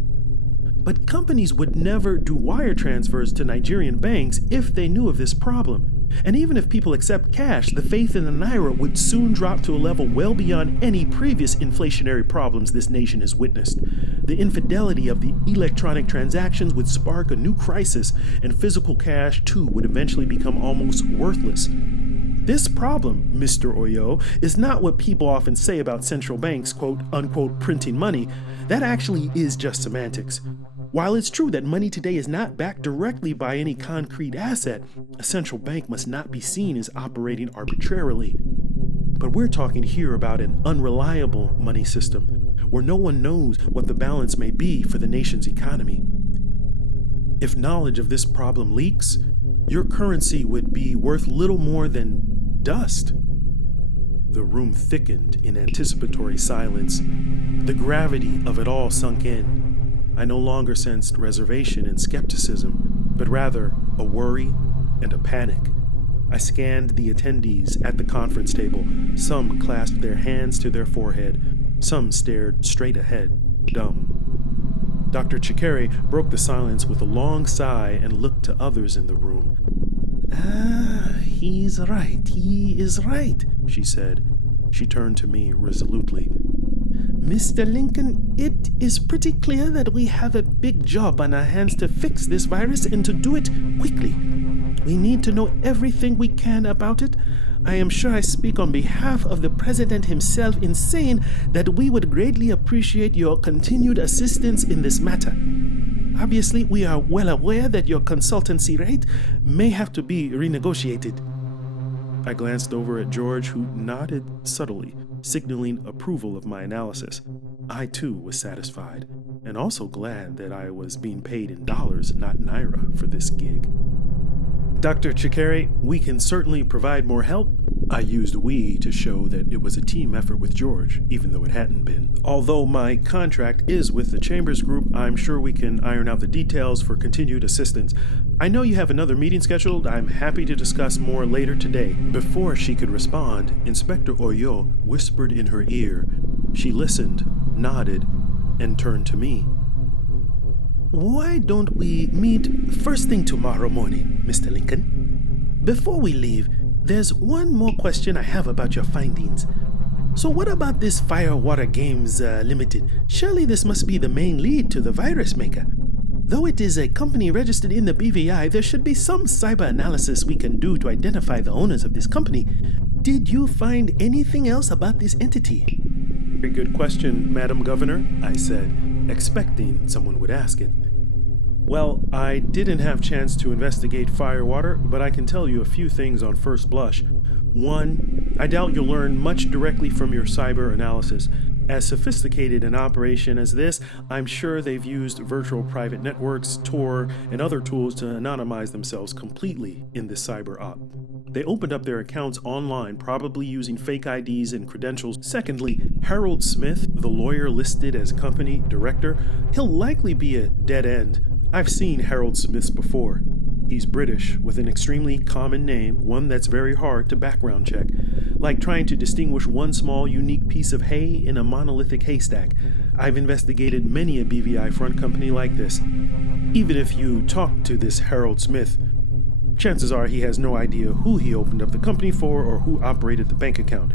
But companies would never do wire transfers to Nigerian banks if they knew of this problem. And even if people accept cash, the faith in the Naira would soon drop to a level well beyond any previous inflationary problems this nation has witnessed. The infidelity of the electronic transactions would spark a new crisis, and physical cash, too, would eventually become almost worthless. This problem, Mr. Oyo, is not what people often say about central banks, quote, unquote, printing money. That actually is just semantics. While it's true that money today is not backed directly by any concrete asset, a central bank must not be seen as operating arbitrarily. But we're talking here about an unreliable money system, where no one knows what the balance may be for the nation's economy. If knowledge of this problem leaks, your currency would be worth little more than dust. The room thickened in anticipatory silence. The gravity of it all sunk in. I no longer sensed reservation and skepticism, but rather a worry and a panic. I scanned the attendees at the conference table. Some clasped their hands to their forehead. Some stared straight ahead, dumb. Dr. Chikere broke the silence with a long sigh and looked to others in the room. He's right. He is right, she said. She turned to me resolutely. Mr. Lincoln, it is pretty clear that we have a big job on our hands to fix this virus and to do it quickly. We need to know everything we can about it. I am sure I speak on behalf of the President himself in saying that we would greatly appreciate your continued assistance in this matter. Obviously, we are well aware that your consultancy rate may have to be renegotiated. I glanced over at George, who nodded subtly, signaling approval of my analysis. I too was satisfied, and also glad that I was being paid in dollars, not naira, for this gig. Dr. Chikere, we can certainly provide more help. I used we to show that it was a team effort with George, even though it hadn't been. Although my contract is with the Chambers Group, I'm sure we can iron out the details for continued assistance. I know you have another meeting scheduled. I'm happy to discuss more later today. Before she could respond, Inspector Oyo whispered in her ear. She listened, nodded, and turned to me. Why don't we meet first thing tomorrow morning, Mr. Lincoln? Before we leave, there's one more question I have about your findings. So what about this Firewater Games Limited? Surely this must be the main lead to the virus maker. Though it is a company registered in the BVI, there should be some cyber analysis we can do to identify the owners of this company. Did you find anything else about this entity? Very good question, Madam Governor, I said, expecting someone would ask it. Well, I didn't have chance to investigate Firewater, but I can tell you a few things on first blush. One, I doubt you'll learn much directly from your cyber analysis. As sophisticated an operation as this, I'm sure they've used virtual private networks, Tor, and other tools to anonymize themselves completely in this cyber op. They opened up their accounts online, probably using fake IDs and credentials. Secondly, Harold Smith, the lawyer listed as company director, he'll likely be a dead end. I've seen Harold Smiths before. He's British, with an extremely common name, one that's very hard to background check. Like trying to distinguish one small, unique piece of hay in a monolithic haystack. I've investigated many a BVI front company like this. Even if you talk to this Harold Smith, chances are he has no idea who he opened up the company for or who operated the bank account.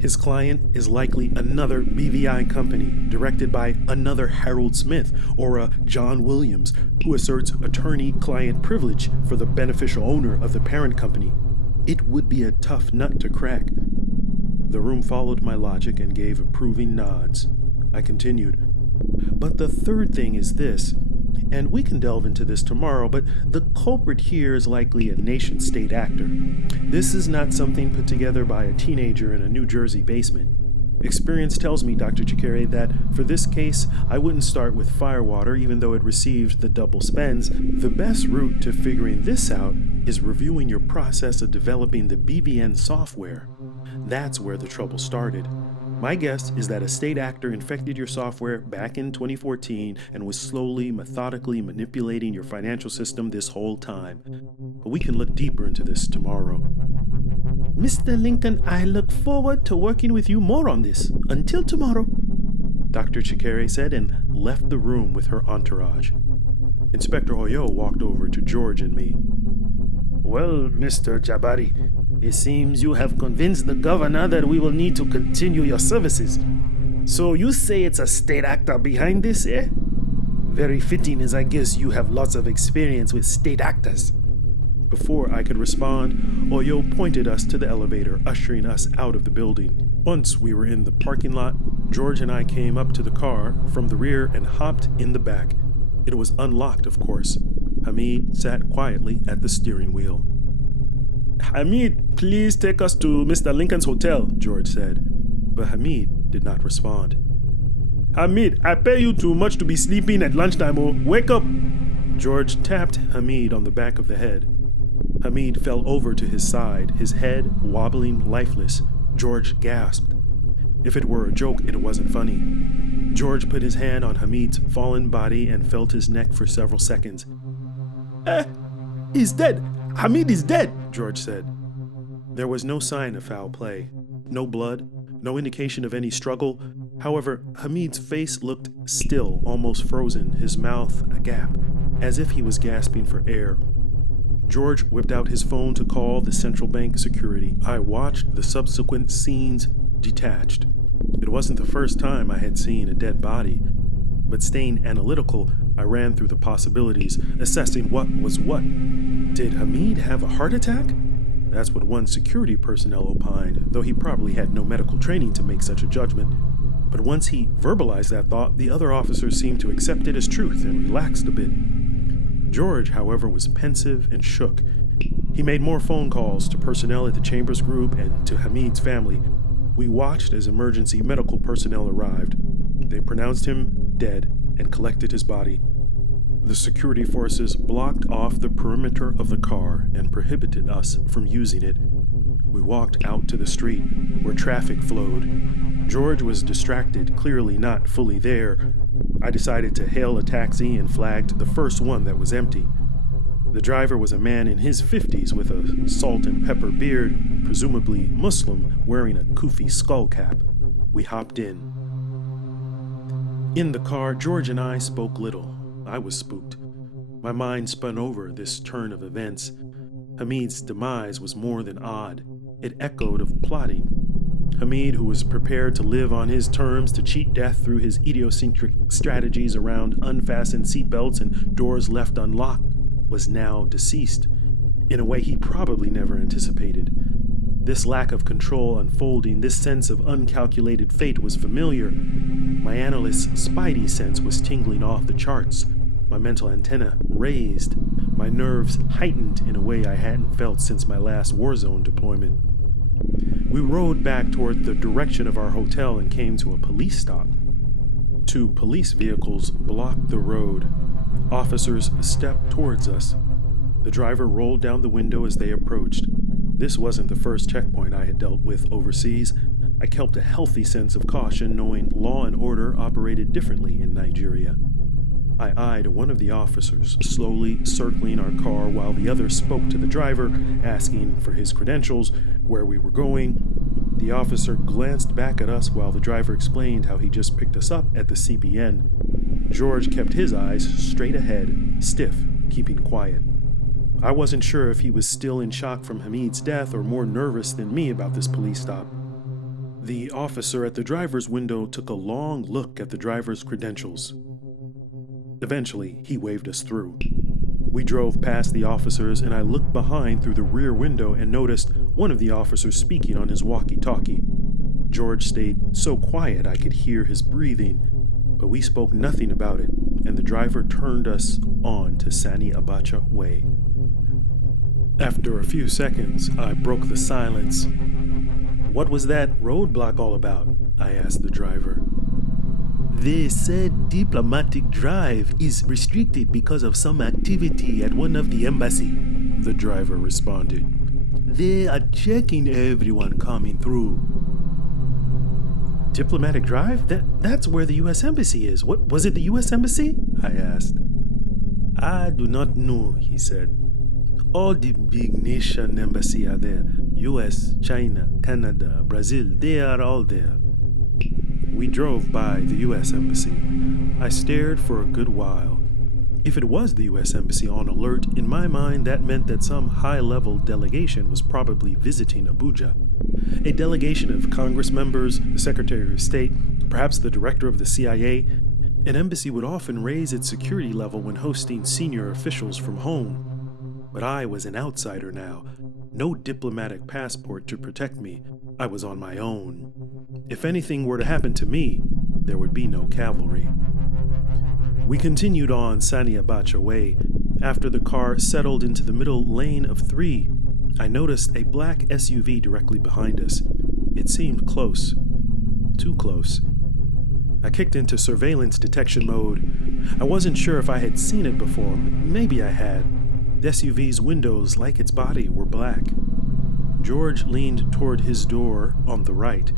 His client is likely another BVI company, directed by another Harold Smith or a John Williams, who asserts attorney-client privilege for the beneficial owner of the parent company. It would be a tough nut to crack. The room followed my logic and gave approving nods. I continued. But the third thing is this, and we can delve into this tomorrow, but the culprit here is likely a nation-state actor. This is not something put together by a teenager in a New Jersey basement. Experience tells me, Dr. Chikere, that for this case, I wouldn't start with Firewater, even though it received the double spends. The best route to figuring this out is reviewing your process of developing the BVN software. That's where the trouble started. My guess is that a state actor infected your software back in 2014 and was slowly, methodically manipulating your financial system this whole time. But we can look deeper into this tomorrow. Mr. Lincoln, I look forward to working with you more on this. Until tomorrow, Dr. Chikere said and left the room with her entourage. Inspector Oyo walked over to George and me. Well, Mr. Jabbari, it seems you have convinced the governor that we will need to continue your services. So you say it's a state actor behind this, eh? Very fitting, as I guess you have lots of experience with state actors. Before I could respond, Oyo pointed us to the elevator, ushering us out of the building. Once we were in the parking lot, George and I came up to the car from the rear and hopped in the back. It was unlocked, of course. Hamid sat quietly at the steering wheel. Hamid, please take us to Mr. Lincoln's hotel, George said. But Hamid did not respond. Hamid, I pay you too much to be sleeping at lunchtime, oh. Wake up! George tapped Hamid on the back of the head. Hamid fell over to his side, his head wobbling lifeless. George gasped. If it were a joke, it wasn't funny. George put his hand on Hamid's fallen body and felt his neck for several seconds. He's dead. Hamid is dead, George said. There was no sign of foul play. No blood, no indication of any struggle. However, Hamid's face looked still, almost frozen, his mouth agape, as if he was gasping for air. George whipped out his phone to call the central bank security. I watched the subsequent scenes detached. It wasn't the first time I had seen a dead body, but staying analytical, I ran through the possibilities, assessing what was what. Did Hamid have a heart attack? That's what one security personnel opined, though he probably had no medical training to make such a judgment. But once he verbalized that thought, the other officers seemed to accept it as truth and relaxed a bit. George, however, was pensive and shook. He made more phone calls to personnel at the Chambers Group and to Hamid's family. We watched as emergency medical personnel arrived. They pronounced him dead and collected his body. The security forces blocked off the perimeter of the car and prohibited us from using it. We walked out to the street, where traffic flowed. George was distracted, clearly not fully there. I decided to hail a taxi and flagged the first one that was empty. The driver was a man in his 50s with a salt and pepper beard, presumably Muslim, wearing a kufi skull cap. We hopped in. In the car, George and I spoke little. I was spooked. My mind spun over this turn of events. Hamid's demise was more than odd. It echoed of plotting. Hamid, who was prepared to live on his terms, to cheat death through his idiosyncratic strategies around unfastened seatbelts and doors left unlocked, was now deceased, in a way he probably never anticipated. This lack of control unfolding, this sense of uncalculated fate was familiar. My analyst's spidey sense was tingling off the charts. My mental antenna raised, my nerves heightened in a way I hadn't felt since my last war zone deployment. We rode back toward the direction of our hotel and came to a police stop. 2 police vehicles blocked the road. Officers stepped towards us. The driver rolled down the window as they approached. This wasn't the first checkpoint I had dealt with overseas. I kept a healthy sense of caution, knowing law and order operated differently in Nigeria. I eyed one of the officers, slowly circling our car while the other spoke to the driver, asking for his credentials, where we were going. The officer glanced back at us while the driver explained how he just picked us up at the CBN. George kept his eyes straight ahead, stiff, keeping quiet. I wasn't sure if he was still in shock from Hamid's death or more nervous than me about this police stop. The officer at the driver's window took a long look at the driver's credentials. Eventually, he waved us through. We drove past the officers, and I looked behind through the rear window and noticed one of the officers speaking on his walkie-talkie. George stayed so quiet I could hear his breathing, but we spoke nothing about it, and the driver turned us on to Sani Abacha Way. After a few seconds, I broke the silence. "What was that roadblock all about?" I asked the driver. They said diplomatic drive is restricted because of some activity at one of the embassy, the driver responded. They are checking everyone coming through. Diplomatic drive? That's where the U.S. Embassy is. What was it, the U.S. Embassy? I asked. I do not know, he said. All the big nation embassy are there. U.S., China, Canada, Brazil, they are all there. We drove by the U.S. Embassy. I stared for a good while. If it was the U.S. Embassy on alert, in my mind that meant that some high-level delegation was probably visiting Abuja. A delegation of Congress members, the Secretary of State, perhaps the Director of the CIA. An embassy would often raise its security level when hosting senior officials from home. But I was an outsider now. No diplomatic passport to protect me. I was on my own. If anything were to happen to me, there would be no cavalry. We continued on Sani Abacha Way. After the car settled into the middle lane of 3, I noticed a black SUV directly behind us. It seemed close. Too close. I kicked into surveillance detection mode. I wasn't sure if I had seen it before. Maybe I had. The SUV's windows, like its body, were black. George leaned toward his door on the right,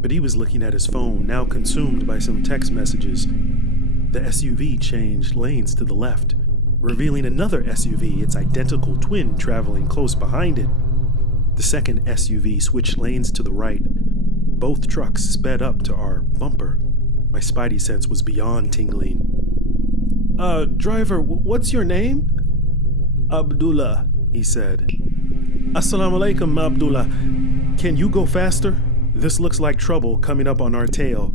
but he was looking at his phone, now consumed by some text messages. The SUV changed lanes to the left. revealing another SUV, its identical twin traveling close behind it. The second SUV switched lanes to the right. Both trucks sped up to our bumper. My spidey sense was beyond tingling. Driver, what's your name? Abdullah, he said. Assalamu alaikum, Abdullah. Can you go faster? This looks like trouble coming up on our tail.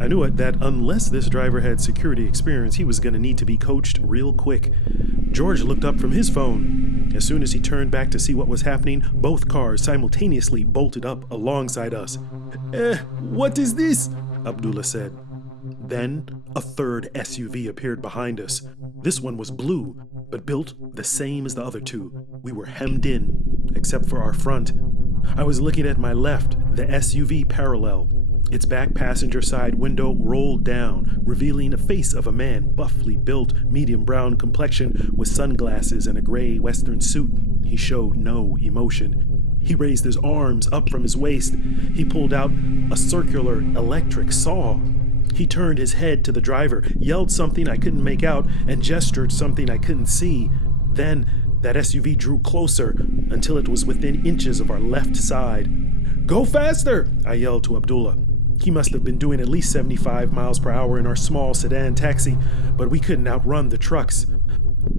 I knew it that unless this driver had security experience, he was going to need to be coached real quick. George looked up from his phone. As soon as he turned back to see what was happening, both cars simultaneously bolted up alongside us. What is this? Abdullah said. Then, a third SUV appeared behind us. This one was blue, but built the same as the other two. We were hemmed in, except for our front. I was looking at my left, the SUV parallel. Its back passenger side window rolled down, revealing a face of a man, buffly built, medium brown complexion, with sunglasses and a gray western suit. He showed no emotion. He raised his arms up from his waist. He pulled out a circular electric saw. He turned his head to the driver, yelled something I couldn't make out, and gestured something I couldn't see. Then, that SUV drew closer until it was within inches of our left side. Go faster! I yelled to Abdullah. He must have been doing at least 75 miles per hour in our small sedan taxi, but we couldn't outrun the trucks.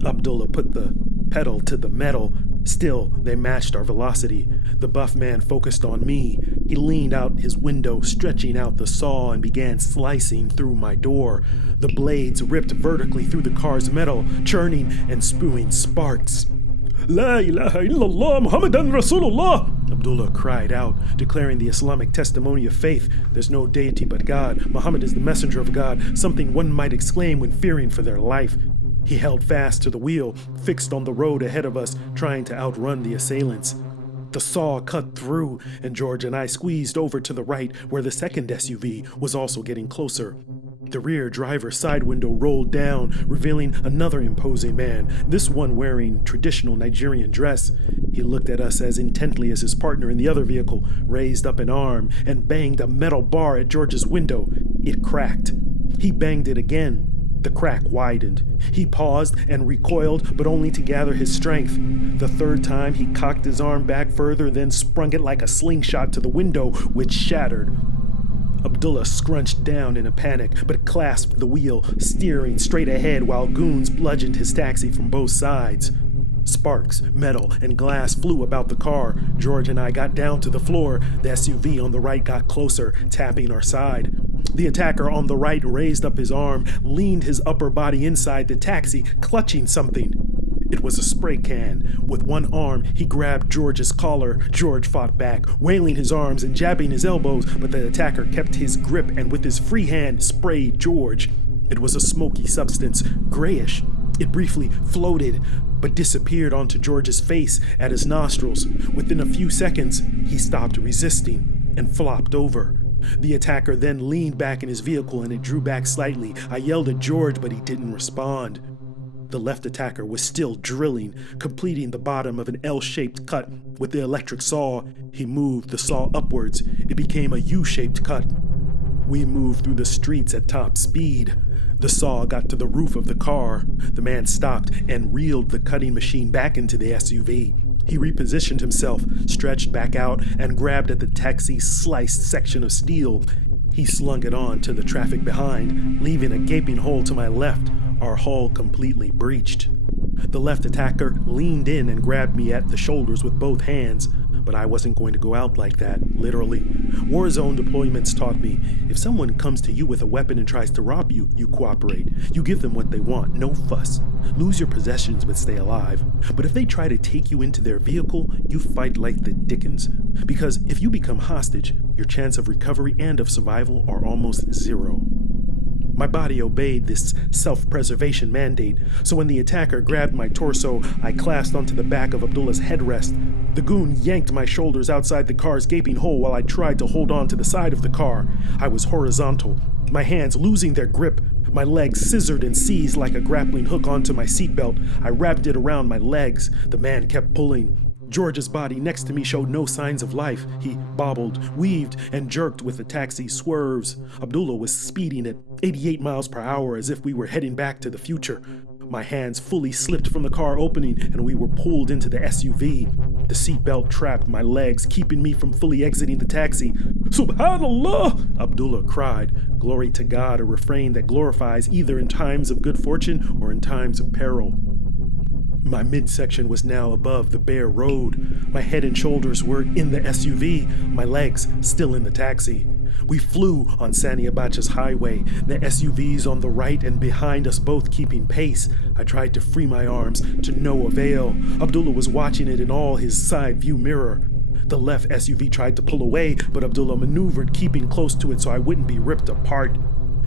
Abdullah put the pedal to the metal. Still, they matched our velocity. The buff man focused on me. He leaned out his window, stretching out the saw, and began slicing through my door. The blades ripped vertically through the car's metal, churning and spewing sparks. La ilaha illallah Muhammadan Rasulullah! Abdullah cried out, declaring the Islamic testimony of faith. There's no deity but God. Muhammad is the messenger of God, something one might exclaim when fearing for their life. He held fast to the wheel, fixed on the road ahead of us, trying to outrun the assailants. The saw cut through, and George and I squeezed over to the right, where the second SUV was also getting closer. The rear driver's side window rolled down, revealing another imposing man, this one wearing traditional Nigerian dress. He looked at us as intently as his partner in the other vehicle, raised up an arm, and banged a metal bar at George's window. It cracked. He banged it again. The crack widened. He paused and recoiled, but only to gather his strength. The third time, he cocked his arm back further, then sprung it like a slingshot to the window, which shattered. Abdullah scrunched down in a panic, but clasped the wheel, steering straight ahead while goons bludgeoned his taxi from both sides. Sparks, metal, and glass flew about the car. George and I got down to the floor. The SUV on the right got closer, tapping our side. The attacker on the right raised up his arm, leaned his upper body inside the taxi, clutching something. It was a spray can. With one arm, he grabbed George's collar. George fought back, wailing his arms and jabbing his elbows, but the attacker kept his grip and with his free hand sprayed George. It was a smoky substance, grayish. It briefly floated, but disappeared onto George's face at his nostrils. Within a few seconds, he stopped resisting and flopped over. The attacker then leaned back in his vehicle and it drew back slightly. I yelled at George, but he didn't respond. The left attacker was still drilling, completing the bottom of an L-shaped cut. With the electric saw, he moved the saw upwards. It became a U-shaped cut. We moved through the streets at top speed. The saw got to the roof of the car. The man stopped and reeled the cutting machine back into the SUV. He repositioned himself, stretched back out, and grabbed at the taxi's sliced section of steel. He slung it on to the traffic behind, leaving a gaping hole to my left, our hull completely breached. The left attacker leaned in and grabbed me at the shoulders with both hands, but I wasn't going to go out like that, literally. Warzone deployments taught me, if someone comes to you with a weapon and tries to rob you, you cooperate. You give them what they want, no fuss. Lose your possessions but stay alive. But if they try to take you into their vehicle, you fight like the dickens. Because if you become hostage, your chance of recovery and of survival are almost zero. My body obeyed this self-preservation mandate, so when the attacker grabbed my torso, I clasped onto the back of Abdullah's headrest. The goon yanked my shoulders outside the car's gaping hole while I tried to hold on to the side of the car. I was horizontal, my hands losing their grip. My legs scissored and seized like a grappling hook onto my seatbelt. I wrapped it around my legs. The man kept pulling. George's body next to me showed no signs of life. He bobbled, weaved, and jerked with the taxi's swerves. Abdullah was speeding at 88 miles per hour as if we were heading back to the future. My hands fully slipped from the car opening and we were pulled into the SUV. The seatbelt trapped my legs, keeping me from fully exiting the taxi. Subhanallah! Abdullah cried. Glory to God, a refrain that glorifies either in times of good fortune or in times of peril. My midsection was now above the bare road. My head and shoulders were in the SUV, my legs still in the taxi. We flew on Sani Abacha's highway, the SUVs on the right and behind us both keeping pace. I tried to free my arms, to no avail. Abdullah was watching it in all his side view mirror. The left SUV tried to pull away, but Abdullah maneuvered, keeping close to it so I wouldn't be ripped apart.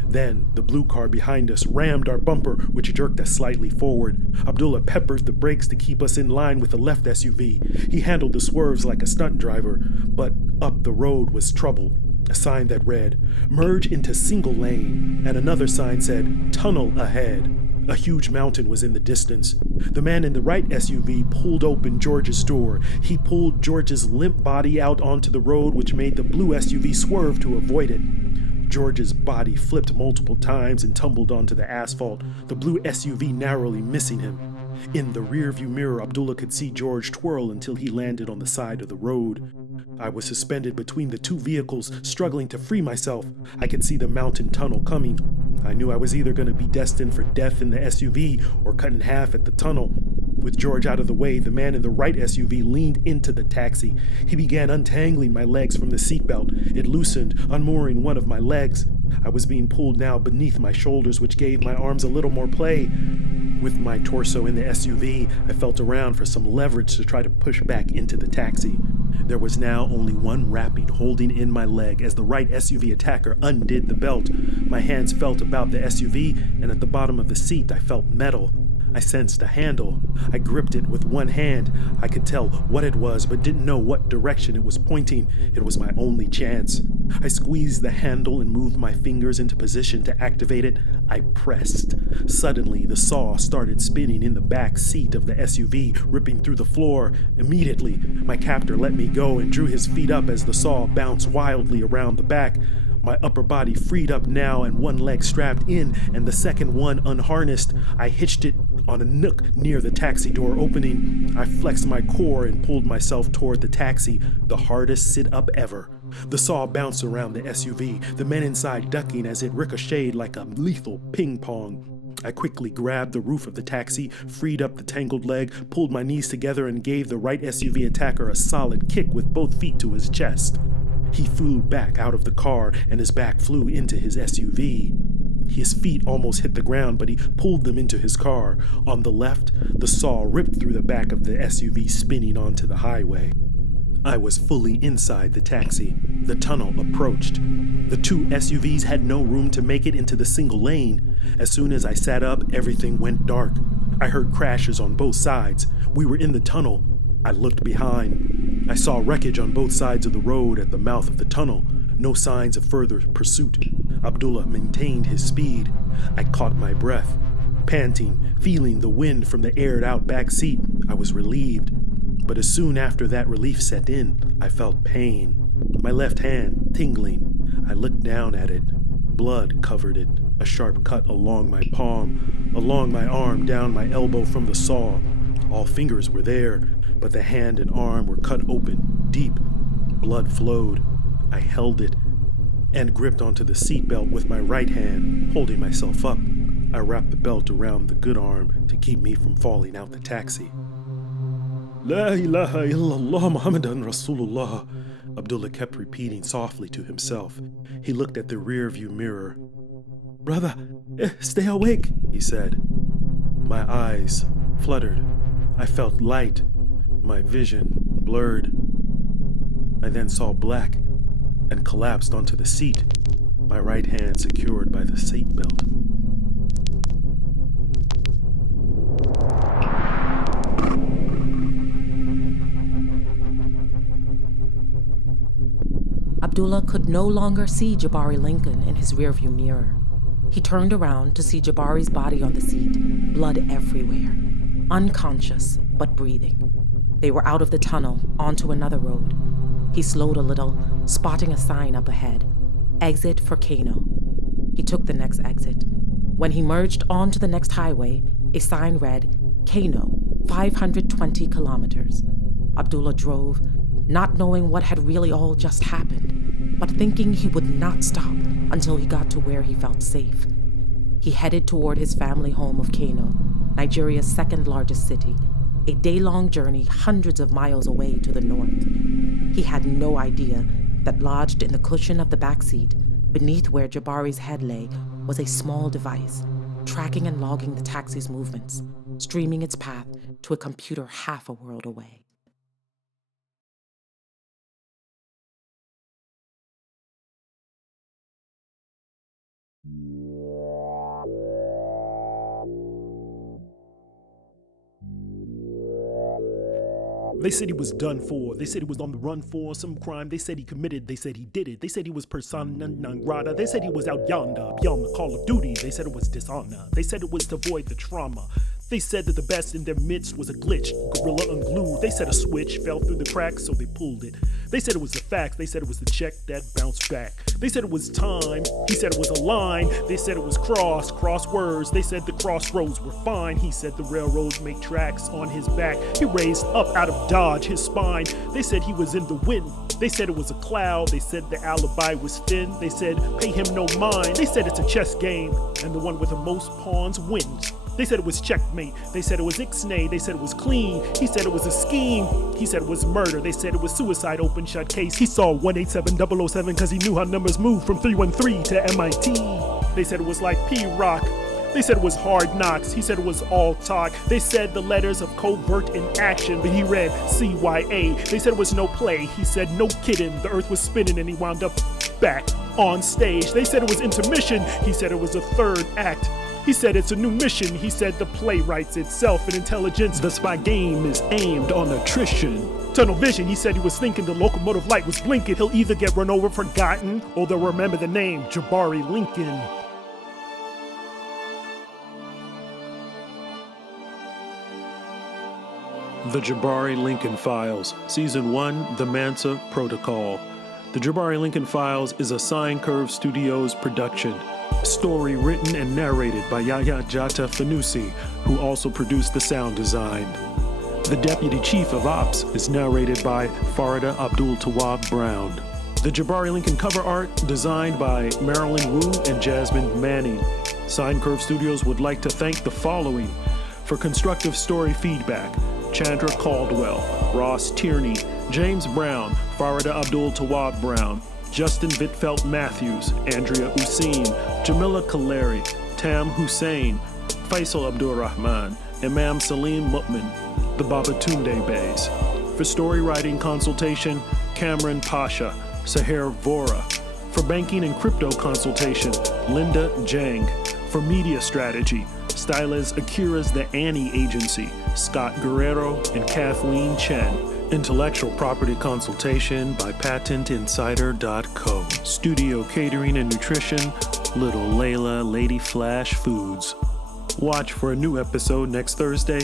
Then, the blue car behind us rammed our bumper, which jerked us slightly forward. Abdullah peppered the brakes to keep us in line with the left SUV. He handled the swerves like a stunt driver, but up the road was trouble. A sign that read, "Merge into single lane," and another sign said, "Tunnel ahead." A huge mountain was in the distance. The man in the right SUV pulled open George's door. He pulled George's limp body out onto the road, which made the blue SUV swerve to avoid it. George's body flipped multiple times and tumbled onto the asphalt, the blue SUV narrowly missing him. In the rearview mirror, Abdullah could see George twirl until he landed on the side of the road. I was suspended between the two vehicles, struggling to free myself. I could see the mountain tunnel coming. I knew I was either going to be destined for death in the SUV or cut in half at the tunnel. With George out of the way, the man in the right SUV leaned into the taxi. He began untangling my legs from the seatbelt. It loosened, unmooring one of my legs. I was being pulled now beneath my shoulders, which gave my arms a little more play. With my torso in the SUV, I felt around for some leverage to try to push back into the taxi. There was now only one wrapping holding in my leg as the right SUV attacker undid the belt. My hands felt about the SUV, and at the bottom of the seat I felt metal. I sensed a handle. I gripped it with one hand. I could tell what it was, but didn't know what direction it was pointing. It was my only chance. I squeezed the handle and moved my fingers into position to activate it. I pressed. Suddenly, the saw started spinning in the back seat of the SUV, ripping through the floor. Immediately, my captor let me go and drew his feet up as the saw bounced wildly around the back. My upper body freed up now and one leg strapped in and the second one unharnessed. I hitched it on a nook near the taxi door opening. I flexed my core and pulled myself toward the taxi, the hardest sit-up ever. The saw bounced around the SUV, the men inside ducking as it ricocheted like a lethal ping pong. I quickly grabbed the roof of the taxi, freed up the tangled leg, pulled my knees together and gave the right SUV attacker a solid kick with both feet to his chest. He flew back out of the car and his back flew into his SUV. His feet almost hit the ground, but he pulled them into his car. On the left, the saw ripped through the back of the SUV, spinning onto the highway. I was fully inside the taxi. The tunnel approached. The two SUVs had no room to make it into the single lane. As soon as I sat up, everything went dark. I heard crashes on both sides. We were in the tunnel. I looked behind. I saw wreckage on both sides of the road at the mouth of the tunnel. No signs of further pursuit. Abdullah maintained his speed. I caught my breath. Panting, feeling the wind from the aired-out back seat, I was relieved. But as soon after that relief set in, I felt pain. My left hand tingling. I looked down at it. Blood covered it. A sharp cut along my palm, along my arm, down my elbow from the saw. All fingers were there, but the hand and arm were cut open, deep. Blood flowed. I held it and gripped onto the seatbelt with my right hand, holding myself up. I wrapped the belt around the good arm to keep me from falling out the taxi. La ilaha illallah Muhammadan Rasulullah, Abdullah kept repeating softly to himself. He looked at the rear-view mirror. Brother, stay awake, he said. My eyes fluttered. I felt light, my vision blurred. I then saw black and collapsed onto the seat, my right hand secured by the seatbelt. Abdullah could no longer see Jabbari Lincoln in his rearview mirror. He turned around to see Jabbari's body on the seat, blood everywhere, unconscious but breathing. They were out of the tunnel, onto another road. He slowed a little, spotting a sign up ahead. Exit for Kano. He took the next exit. When he merged onto the next highway, A sign read, Kano, 520 kilometers. Abdullah drove, not knowing what had really all just happened, but thinking he would not stop until he got to where he felt safe. He headed toward his family home of Kano, Nigeria's second largest city, a day-long journey hundreds of miles away to the north. He had no idea that lodged in the cushion of the back seat, beneath where Jabbari's head lay, was a small device, tracking and logging the taxi's movements, streaming its path to a computer half a world away. They said he was done for. They said he was on the run for some crime. They said he committed. They said he did it. They said he was persona non grata. They said he was out yonder, beyond the call of duty. They said it was dishonor. They said it was to avoid the trauma. They said that the best in their midst was a glitch, gorilla unglued. They said a switch fell through the cracks, so they pulled it. They said it was the facts. They said it was the check that bounced back. They said it was time. He said it was a line. They said it was crosswords. They said the crossroads were fine. He said the railroads make tracks on his back. He raised up out of Dodge, his spine. They said he was in the wind. They said it was a cloud. They said the alibi was thin. They said pay him no mind. They said it's a chess game, and the one with the most pawns wins. They said it was checkmate. They said it was ixnay. They said it was clean. He said it was a scheme. He said it was murder. They said it was suicide, open shut case. He saw 187007 because he knew how numbers moved from 313 to MIT. They said it was like P-Rock. They said it was hard knocks. He said it was all talk. They said the letters of covert in action, but he read CYA. They said it was no play. He said no kidding. The earth was spinning and he wound up back on stage. They said it was intermission. He said it was a third act. He said it's a new mission. He said the play writes itself in intelligence. The spy game is aimed on attrition. Tunnel vision, he said he was thinking the locomotive light was blinking. He'll either get run over, forgotten, or they'll remember the name, Jabbari Lincoln. The Jabbari Lincoln Files, Season 1, The Mansa Protocol. The Jabbari Lincoln Files is a Sine Curve Studios production. Story written and narrated by Yahya Jatta Fanusi, who also produced the sound design. The Deputy Chief of Ops is narrated by Farida Abdul Tawab Brown. The Jabbari Lincoln cover art designed by Marilyn Wu and Jasmine Manning. Sine Curve Studios would like to thank the following for constructive story feedback: Chandra Caldwell, Ross Tierney, James Brown, Farida Abdul Tawab Brown, Justin Vitfelt Matthews, Andrea Usain, Jamila Kaleri, Tam Hussein, Faisal Abdur Rahman, Imam Salim Mutman, the Babatunde Bays. For story writing consultation, Cameron Pasha, Sahir Vora. For banking and crypto consultation, Linda Jang. For media strategy, Stylist Akira's The Annie Agency, Scott Guerrero and Kathleen Chen. Intellectual property consultation by PatentInsider.co. Studio catering and nutrition, Little Layla Lady Flash Foods. Watch for a new episode next Thursday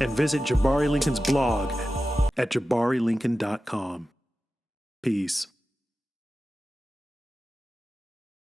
and visit Jabbari Lincoln's blog at jabbarilincoln.com. Peace.